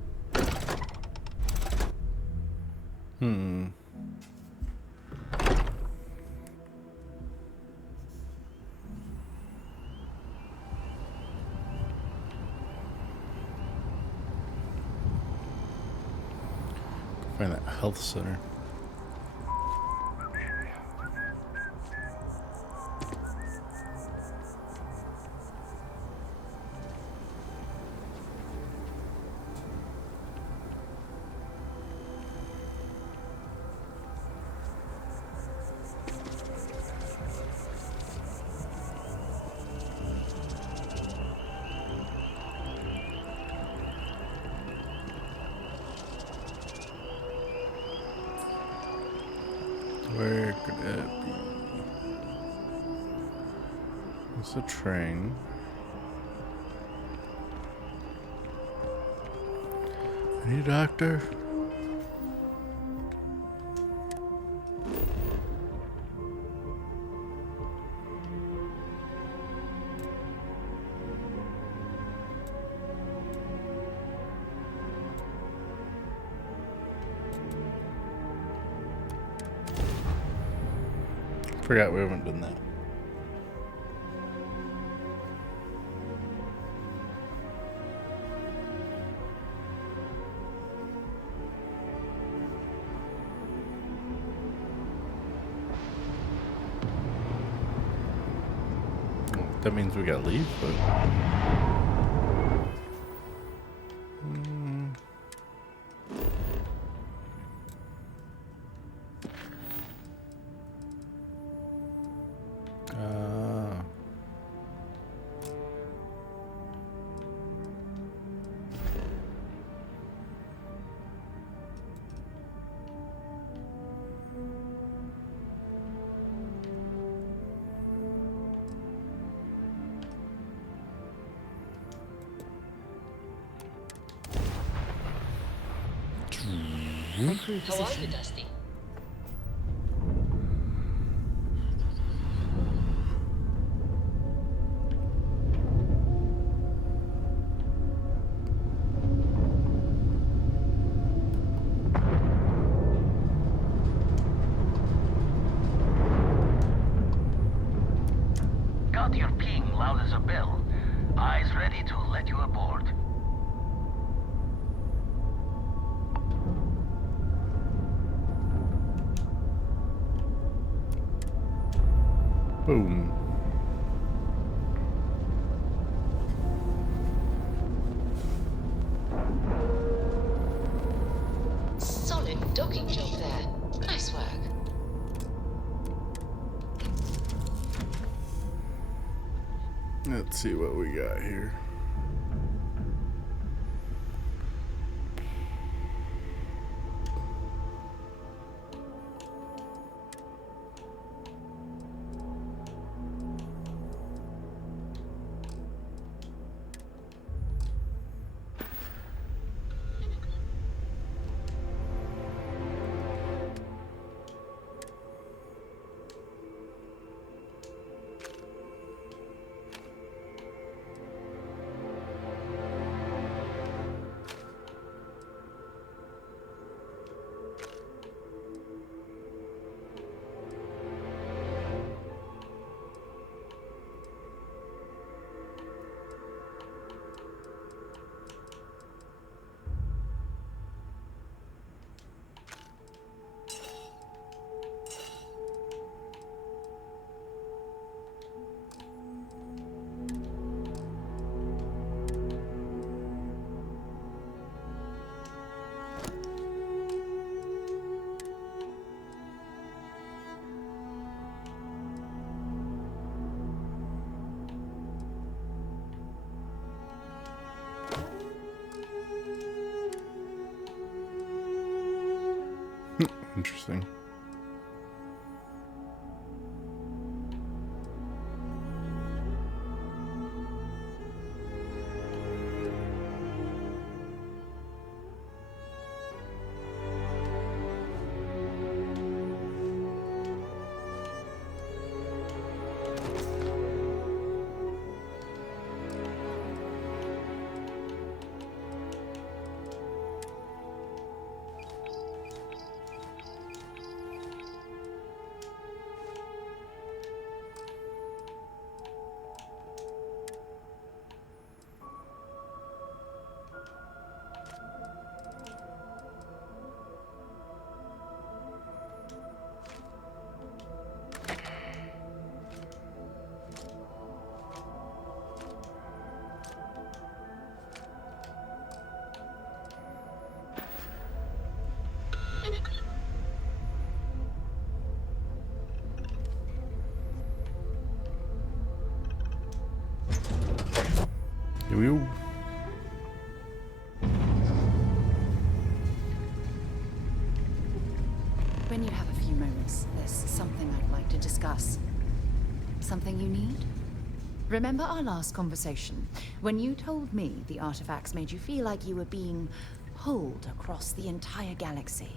Hmm. Find that health center. Where could it be? It's a train. Hey, doctor. Forgot we haven't done that. Well, that means we gotta leave, but. How are you, Dusty? Got your ping loud as a bell. Eyes ready to let you aboard. Boom. Solid docking job there. Nice work. Let's see what we got here. Interesting. hoping you'd have a few moments. There's something I'd like to discuss. Something you need? Remember our last conversation, when you told me the artifacts made you feel like you were being pulled across the entire galaxy?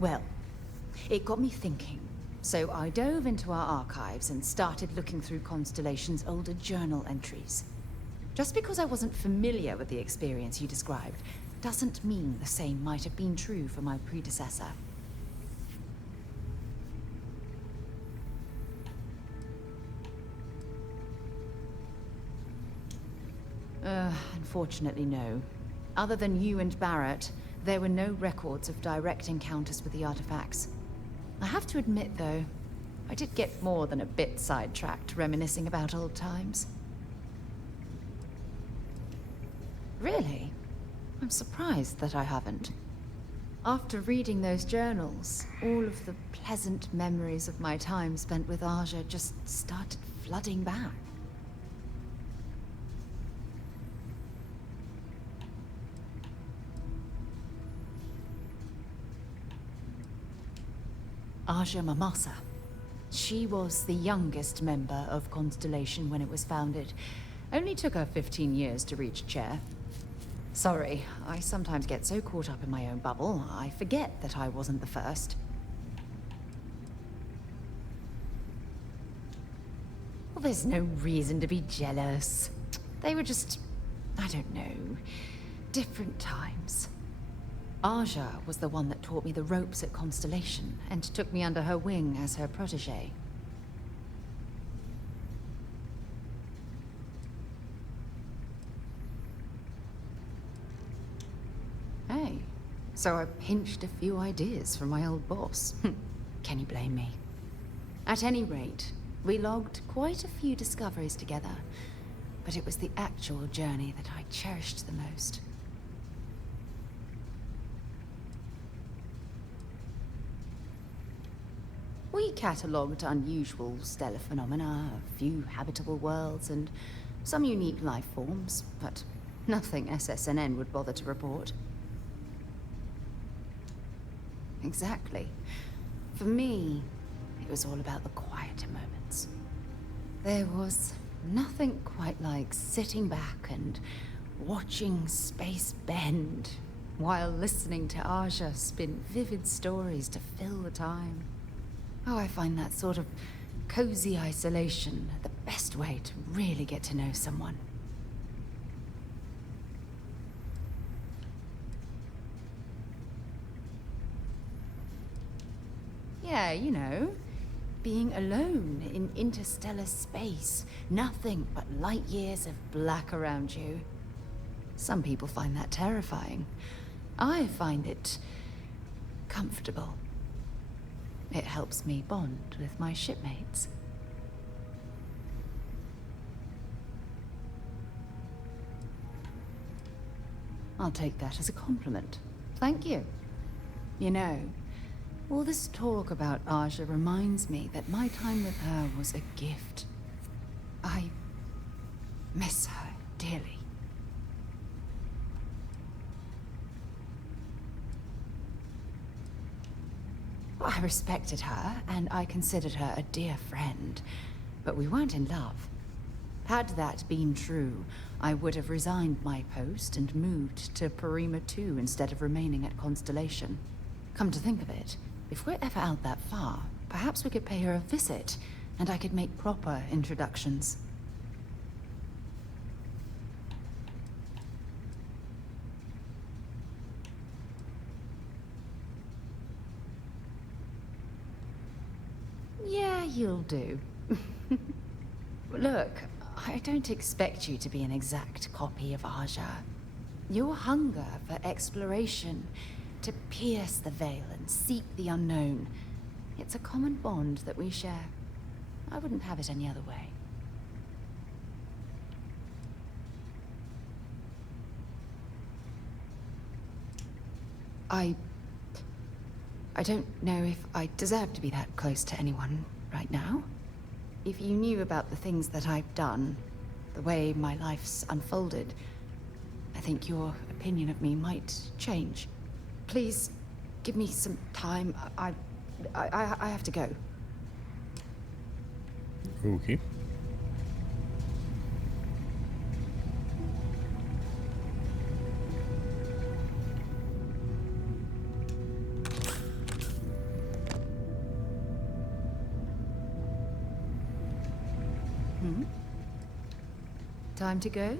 Well, it got me thinking. So I dove into our archives and started looking through Constellation's older journal entries. Just because I wasn't familiar with the experience you described, doesn't mean the same might have been true for my predecessor. Unfortunately, no. Other than you and Barrett, there were no records of direct encounters with the artifacts. I have to admit, though, I did get more than a bit sidetracked reminiscing about old times. Really? I'm surprised that I haven't. After reading those journals, all of the pleasant memories of my time spent with Aja just started flooding back. Aja Mamasa. She was the youngest member of Constellation when it was founded. Only took her 15 years to reach chair. Sorry, I sometimes get so caught up in my own bubble, I forget that I wasn't the first. Well, there's no reason to be jealous. They were just, I don't know, different times. Aja was the one that taught me the ropes at Constellation and took me under her wing as her protege. Hey, so I pinched a few ideas from my old boss. Can you blame me? At any rate, we logged quite a few discoveries together, but it was the actual journey that I cherished the most. We catalogued unusual stellar phenomena, a few habitable worlds, and some unique life forms, but nothing SSNN would bother to report. Exactly. For me, it was all about the quieter moments. There was nothing quite like sitting back and watching space bend while listening to Aja spin vivid stories to fill the time. Oh, I find that sort of cozy isolation the best way to really get to know someone. Yeah, you know, being alone in interstellar space, nothing but light years of black around you. Some people find that terrifying. I find it comfortable. It helps me bond with my shipmates. I'll take that as a compliment. Thank you. You know, all this talk about Aja reminds me that my time with her was a gift. I miss her dearly. I respected her, and I considered her a dear friend, but we weren't in love. Had that been true, I would have resigned my post and moved to Parima 2 instead of remaining at Constellation. Come to think of it, if we're ever out that far, perhaps we could pay her a visit, and I could make proper introductions. Yeah, you'll do. Look, I don't expect you to be an exact copy of Aja. Your hunger for exploration, to pierce the veil and seek the unknown, it's a common bond that we share. I wouldn't have it any other way. I don't know if I deserve to be that close to anyone right now. If you knew about the things that I've done, the way my life's unfolded, I think your opinion of me might change. Please, give me some time. I have to go. Okay. Time to go?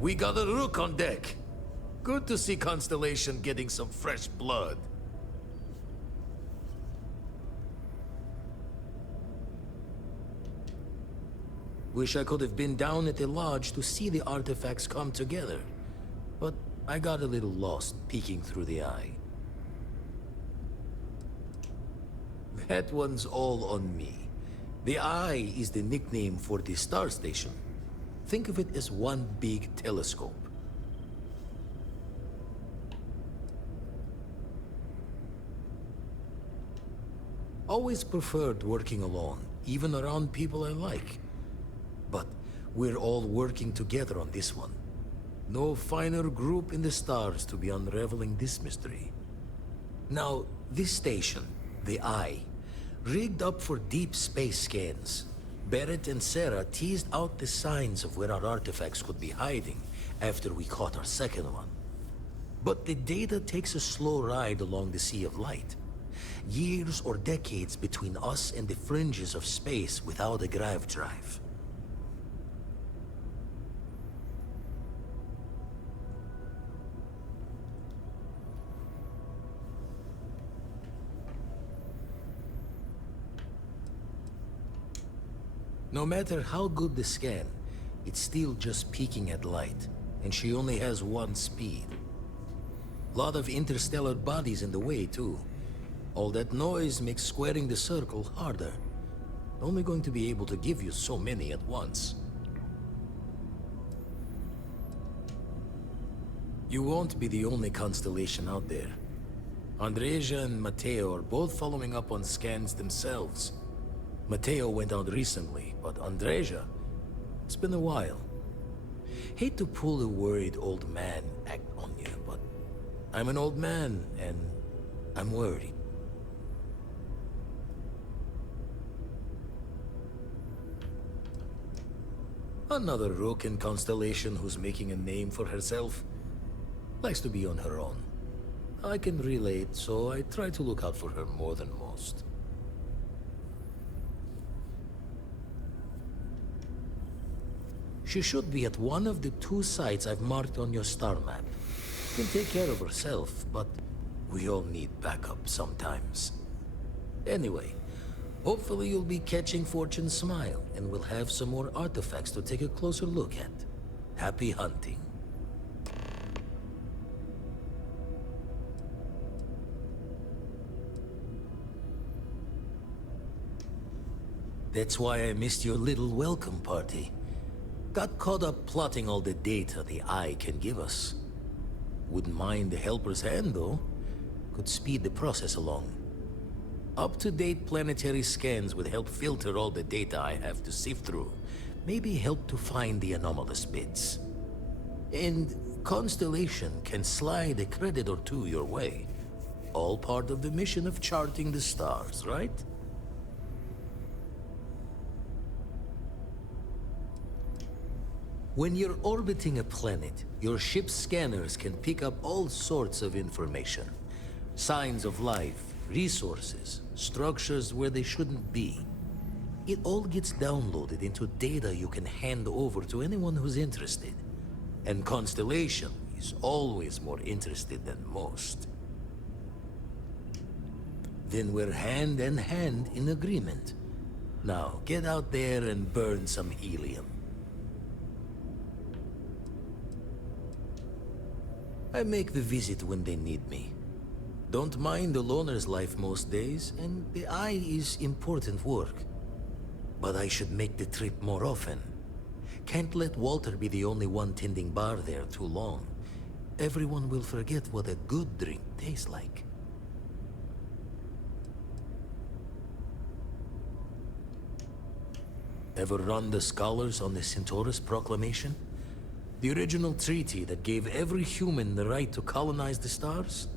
We got a rook on deck. Good to see Constellation getting some fresh blood. Wish I could have been down at the lodge to see the artifacts come together. But I got a little lost peeking through the eye. That one's all on me. The eye is the nickname for the star station. Think of it as one big telescope. Always preferred working alone, even around people I like. But we're all working together on this one. No finer group in the stars to be unraveling this mystery. Now, this station, the Eye, rigged up for deep space scans. Barrett and Sarah teased out the signs of where our artifacts could be hiding after we caught our second one. But the data takes a slow ride along the Sea of Light. Years or decades between us and the fringes of space without a grav drive. No matter how good the scan, it's still just peeking at light, and she only has one speed. Lot of interstellar bodies in the way, too. All that noise makes squaring the circle harder. Only going to be able to give you so many at once. You won't be the only constellation out there. Andreja and Matteo are both following up on scans themselves. Matteo went out recently, but Andreja, it's been a while. Hate to pull a worried old man act on you, but I'm an old man, and I'm worried. Another rook in Constellation who's making a name for herself. Likes to be on her own. I can relate, so I try to look out for her more than most. She should be at one of the 2 sites I've marked on your star map. Can take care of herself, but we all need backup sometimes. Anyway, hopefully you'll be catching Fortune's smile, and we'll have some more artifacts to take a closer look at. Happy hunting. That's why I missed your little welcome party. Got caught up plotting all the data the Eye can give us. Wouldn't mind a helper's hand, though. Could speed the process along. Up-to-date planetary scans would help filter all the data I have to sift through. Maybe help to find the anomalous bits. And Constellation can slide a credit or 2 your way. All part of the mission of charting the stars, right? When you're orbiting a planet, your ship's scanners can pick up all sorts of information. Signs of life, resources, structures where they shouldn't be. It all gets downloaded into data you can hand over to anyone who's interested. And Constellation is always more interested than most. Then we're hand in hand in agreement. Now, get out there and burn some helium. I make the visit when they need me. Don't mind the loner's life most days, and the Eye is important work. But I should make the trip more often. Can't let Walter be the only one tending bar there too long. Everyone will forget what a good drink tastes like. Ever run the scholars on the Centaurus Proclamation? The original treaty that gave every human the right to colonize the stars?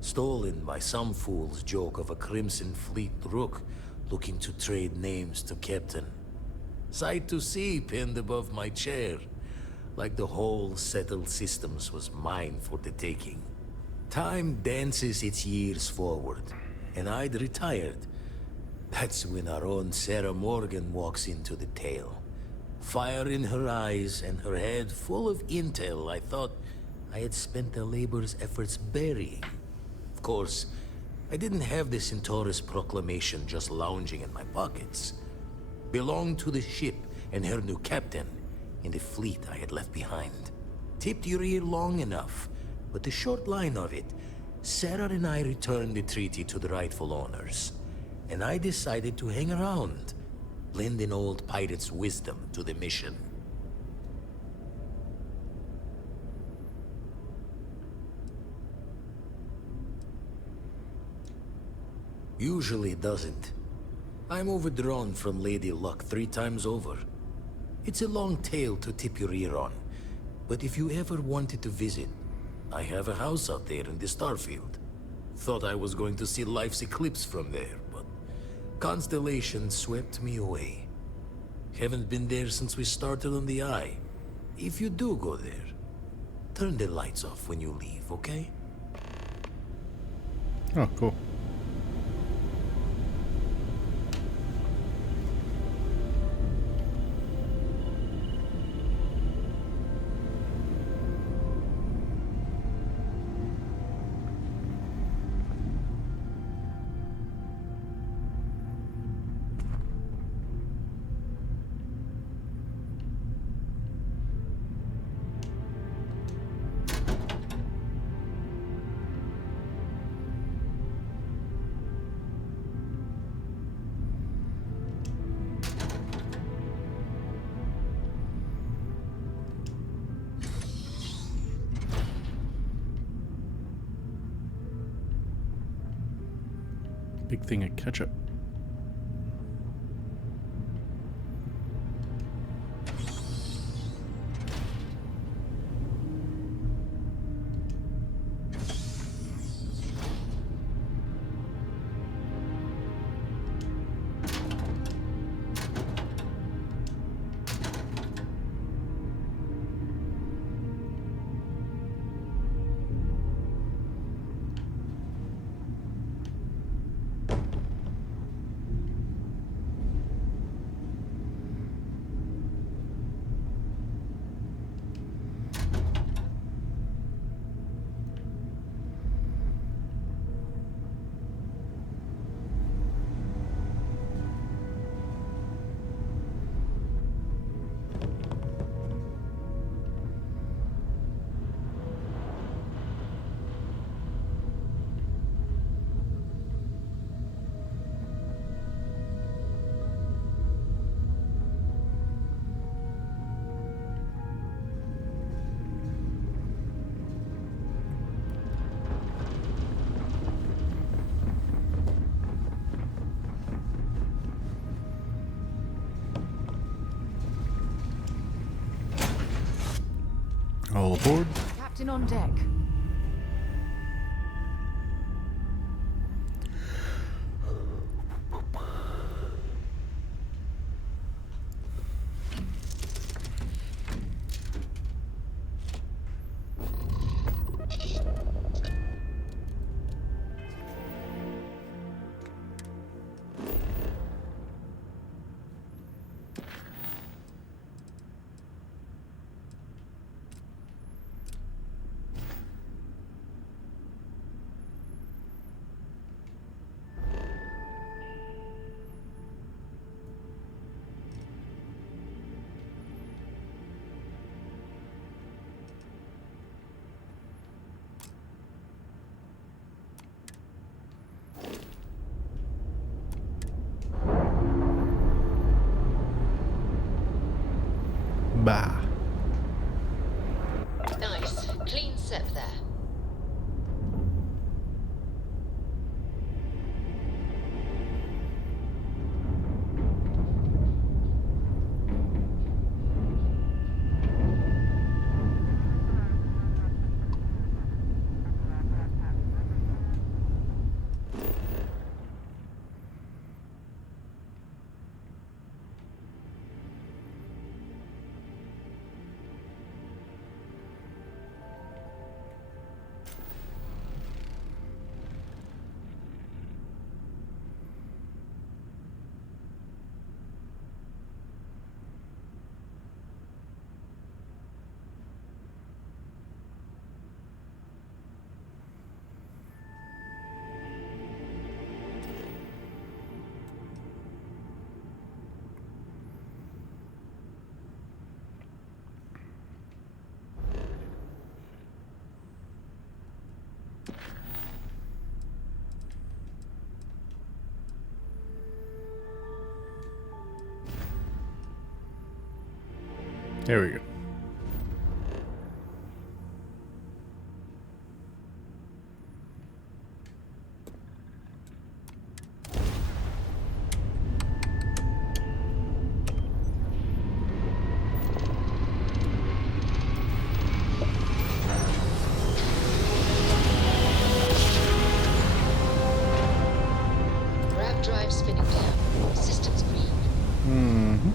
Stolen by some fool's joke of a Crimson Fleet rook looking to trade names to Captain. Sight to see pinned above my chair, like the whole settled systems was mine for the taking. Time dances its years forward, and I'd retired. That's when our own Sarah Morgan walks into the tale. Fire in her eyes and her head full of intel I thought I had spent the labor's efforts burying. Of course, I didn't have the Centaurus Proclamation just lounging in my pockets. Belonged to the ship and her new captain in the fleet I had left behind. Tipped your ear long enough, but the short line of it, Sarah and I returned the treaty to the rightful owners, and I decided to hang around, lend an old pirate's wisdom to the mission. Usually it doesn't. I'm overdrawn from Lady Luck 3 times over. It's a long tale to tip your ear on, but if you ever wanted to visit, I have a house out there in the Starfield. Thought I was going to see life's eclipse from there, but Constellation swept me away. Haven't been there since we started on the Eye. If you do go there, turn the lights off when you leave, okay? Oh, cool. Big thing of ketchup. All aboard. Captain on deck. Bah. Nice. Clean set there. There we go. Grab drive spinning down. Systems green. Mm-hmm.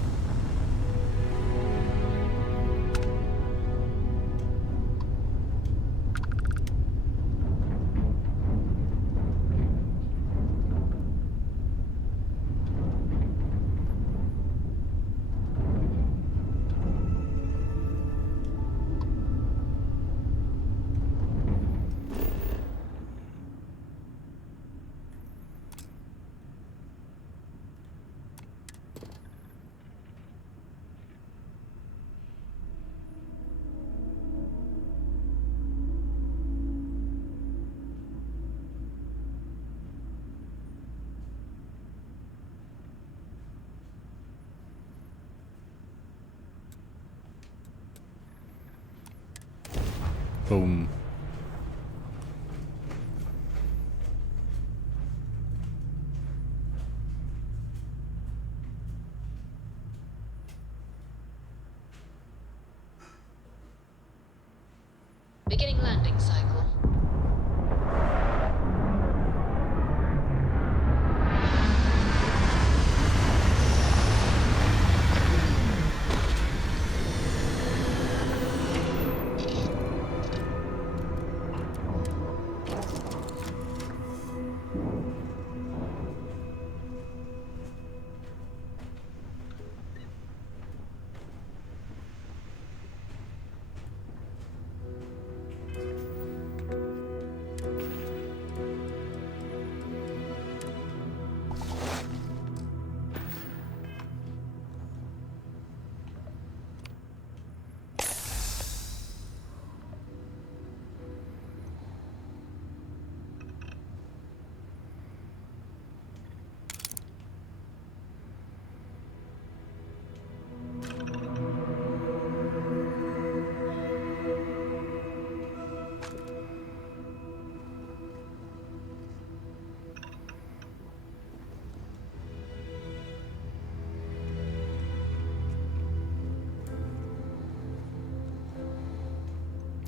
Boom. Beginning landing cycle.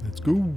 Let's go.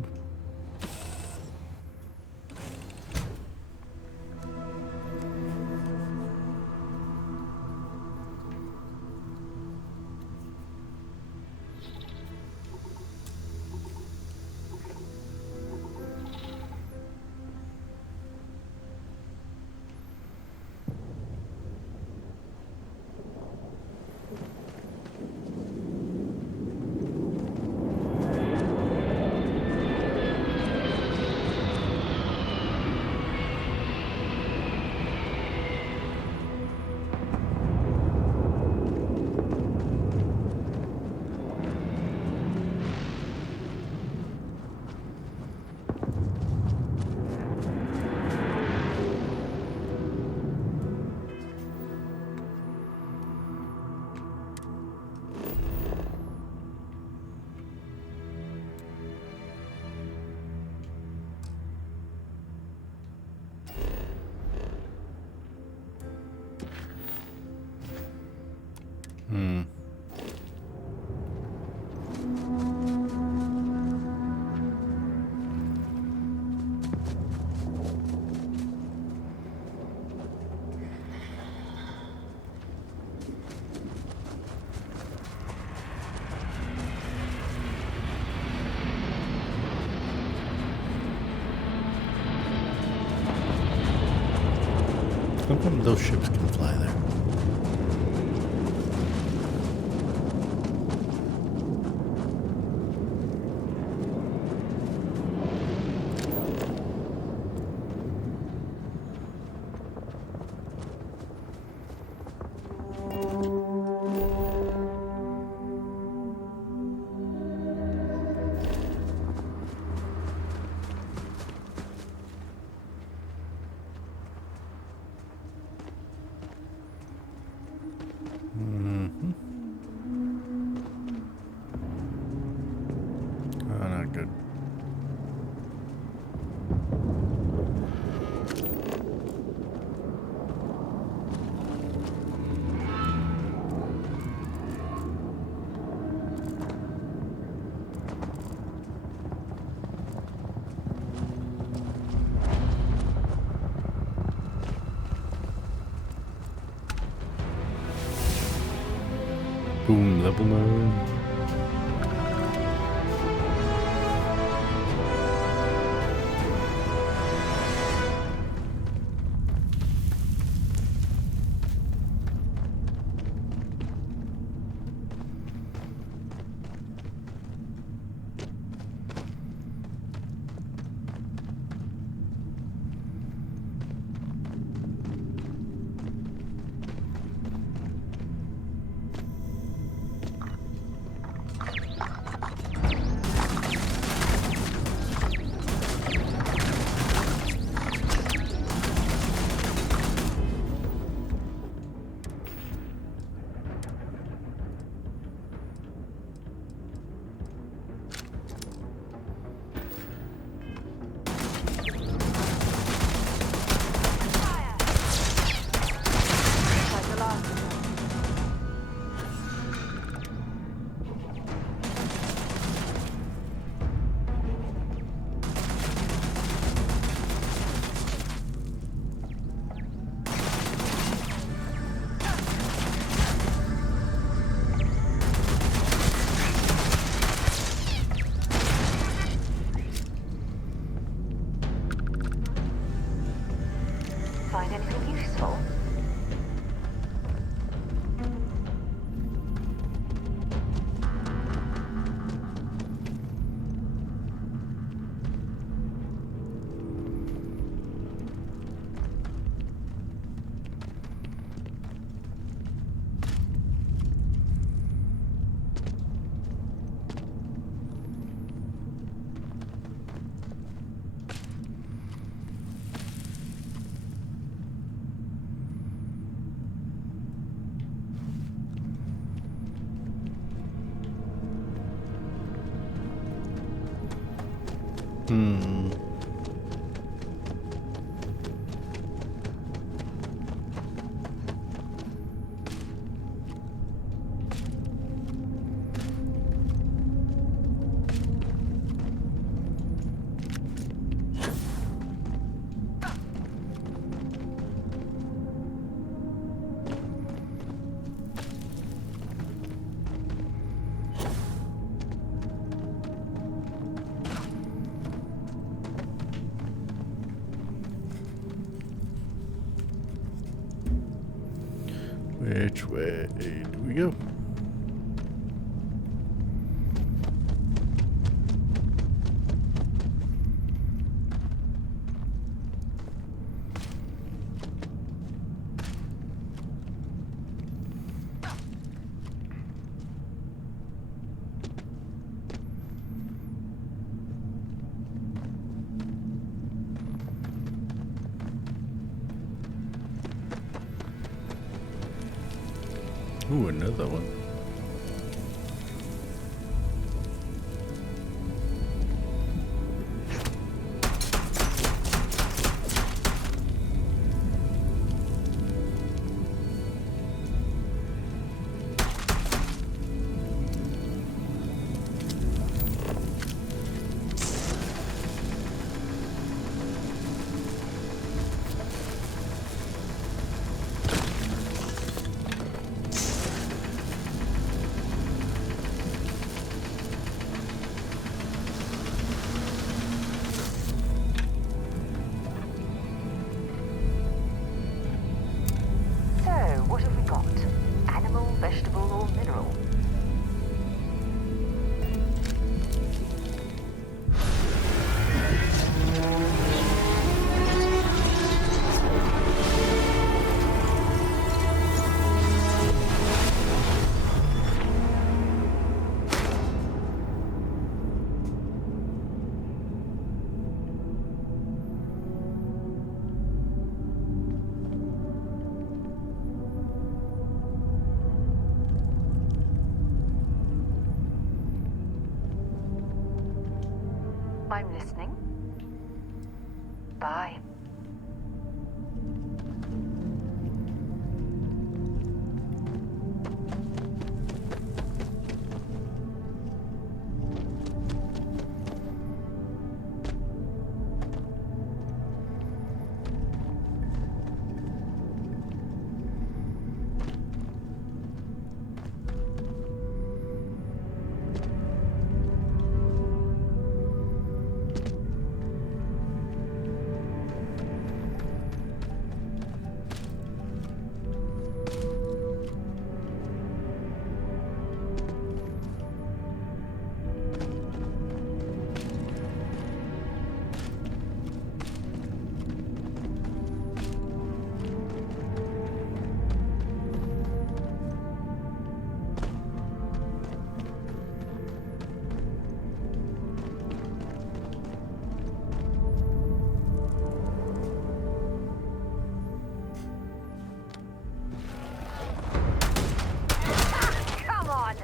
come those ships can fly there? Oh, not good. Boom, level 9. Find anything useful? Which way do we go? Ooh, another one. I'm listening. Bye. Come on!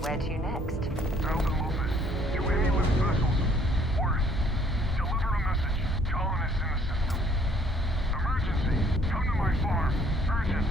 Where to next? Delta Lopez, to any lift vessels. Orders. Deliver a message. Colonists in the system. Emergency. Come to my farm. Urgent.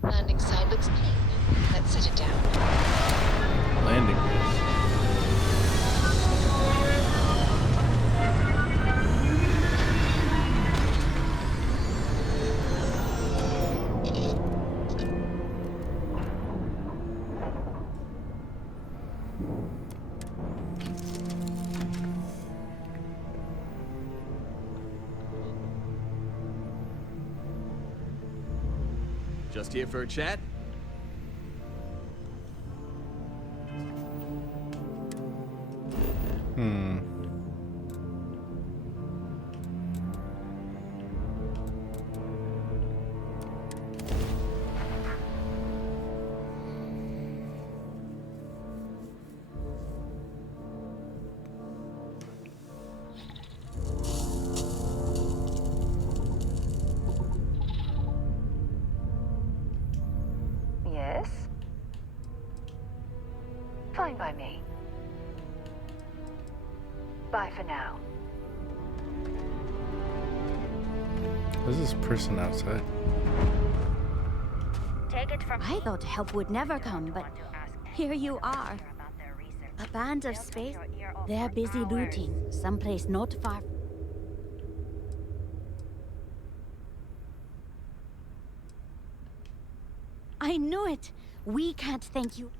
Landing side looks clean. Let's set it down. Landing. Just here for a chat? Fine by me. Bye for now. There's this person outside. Take it from I thought help would never come, but here you are. A band of space. They're busy looting, someplace not far. I knew it. We can't thank you.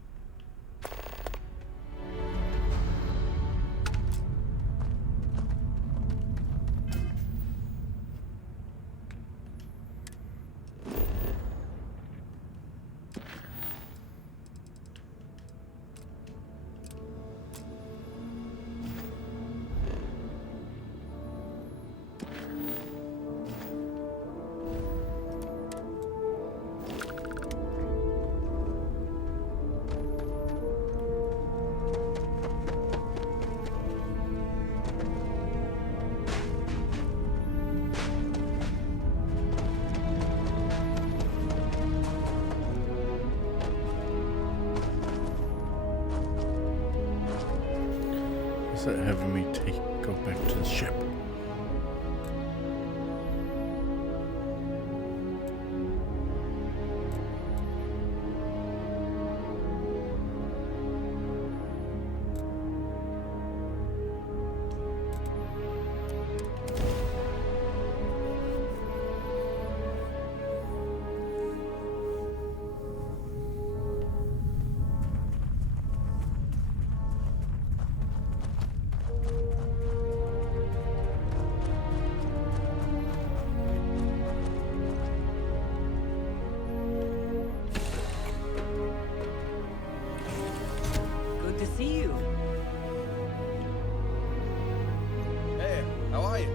Is that having me go back to the ship? Good to see you. Hey, how are you?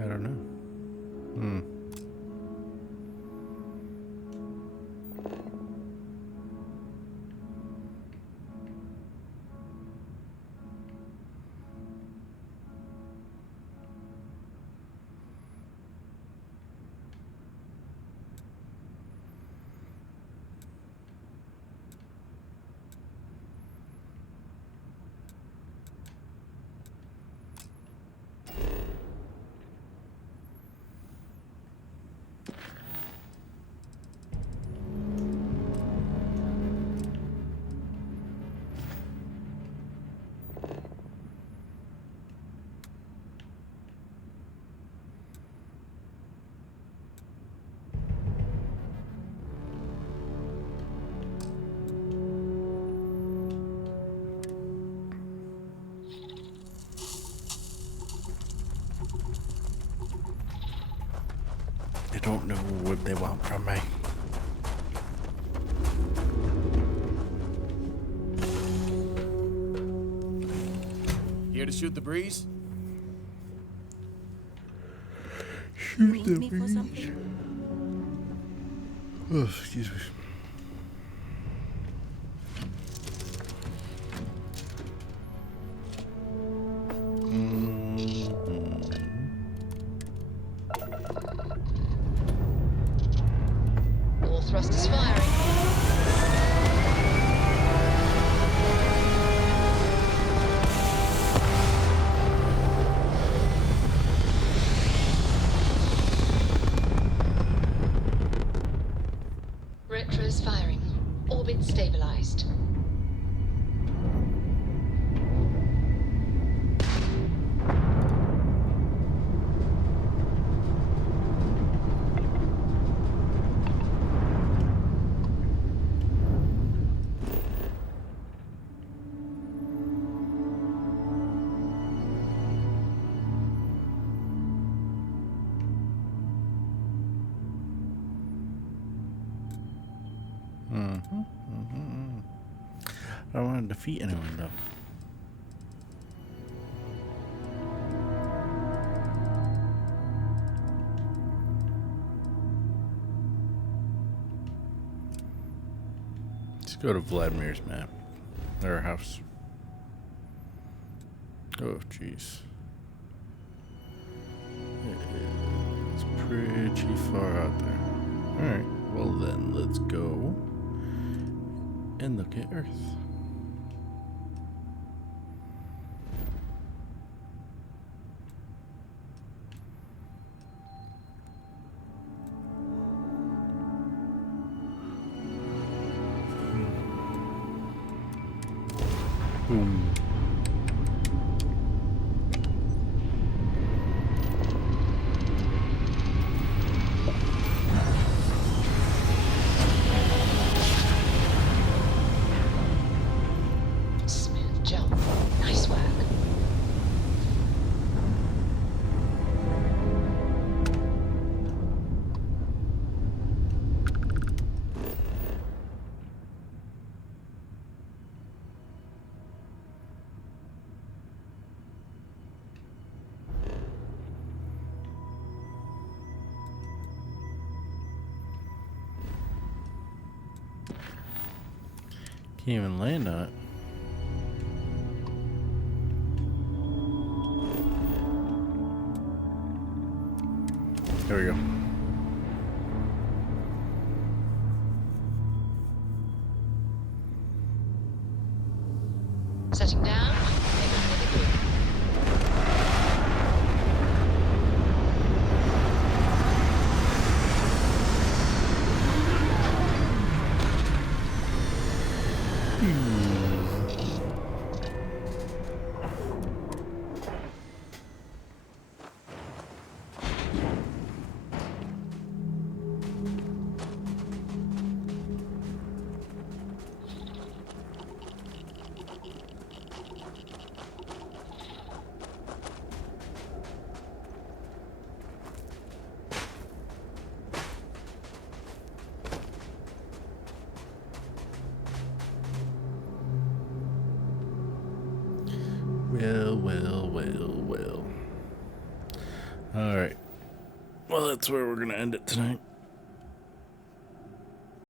I don't know. I don't know what they want from me. Here to shoot the breeze? Shoot the breeze. Oh, excuse me. All thrusters firing. Retros firing. Orbit stabilized. I don't want to defeat anyone, though. Let's go to Vladimir's map. Or house. Oh, jeez. It is pretty far out there. Alright, well then, let's go and look at Earth. Boom. Smooth jump. Nice work. Can't even land on it. There we go. Setting down. Take over the group. Well. Alright. Well, that's where we're going to end it tonight.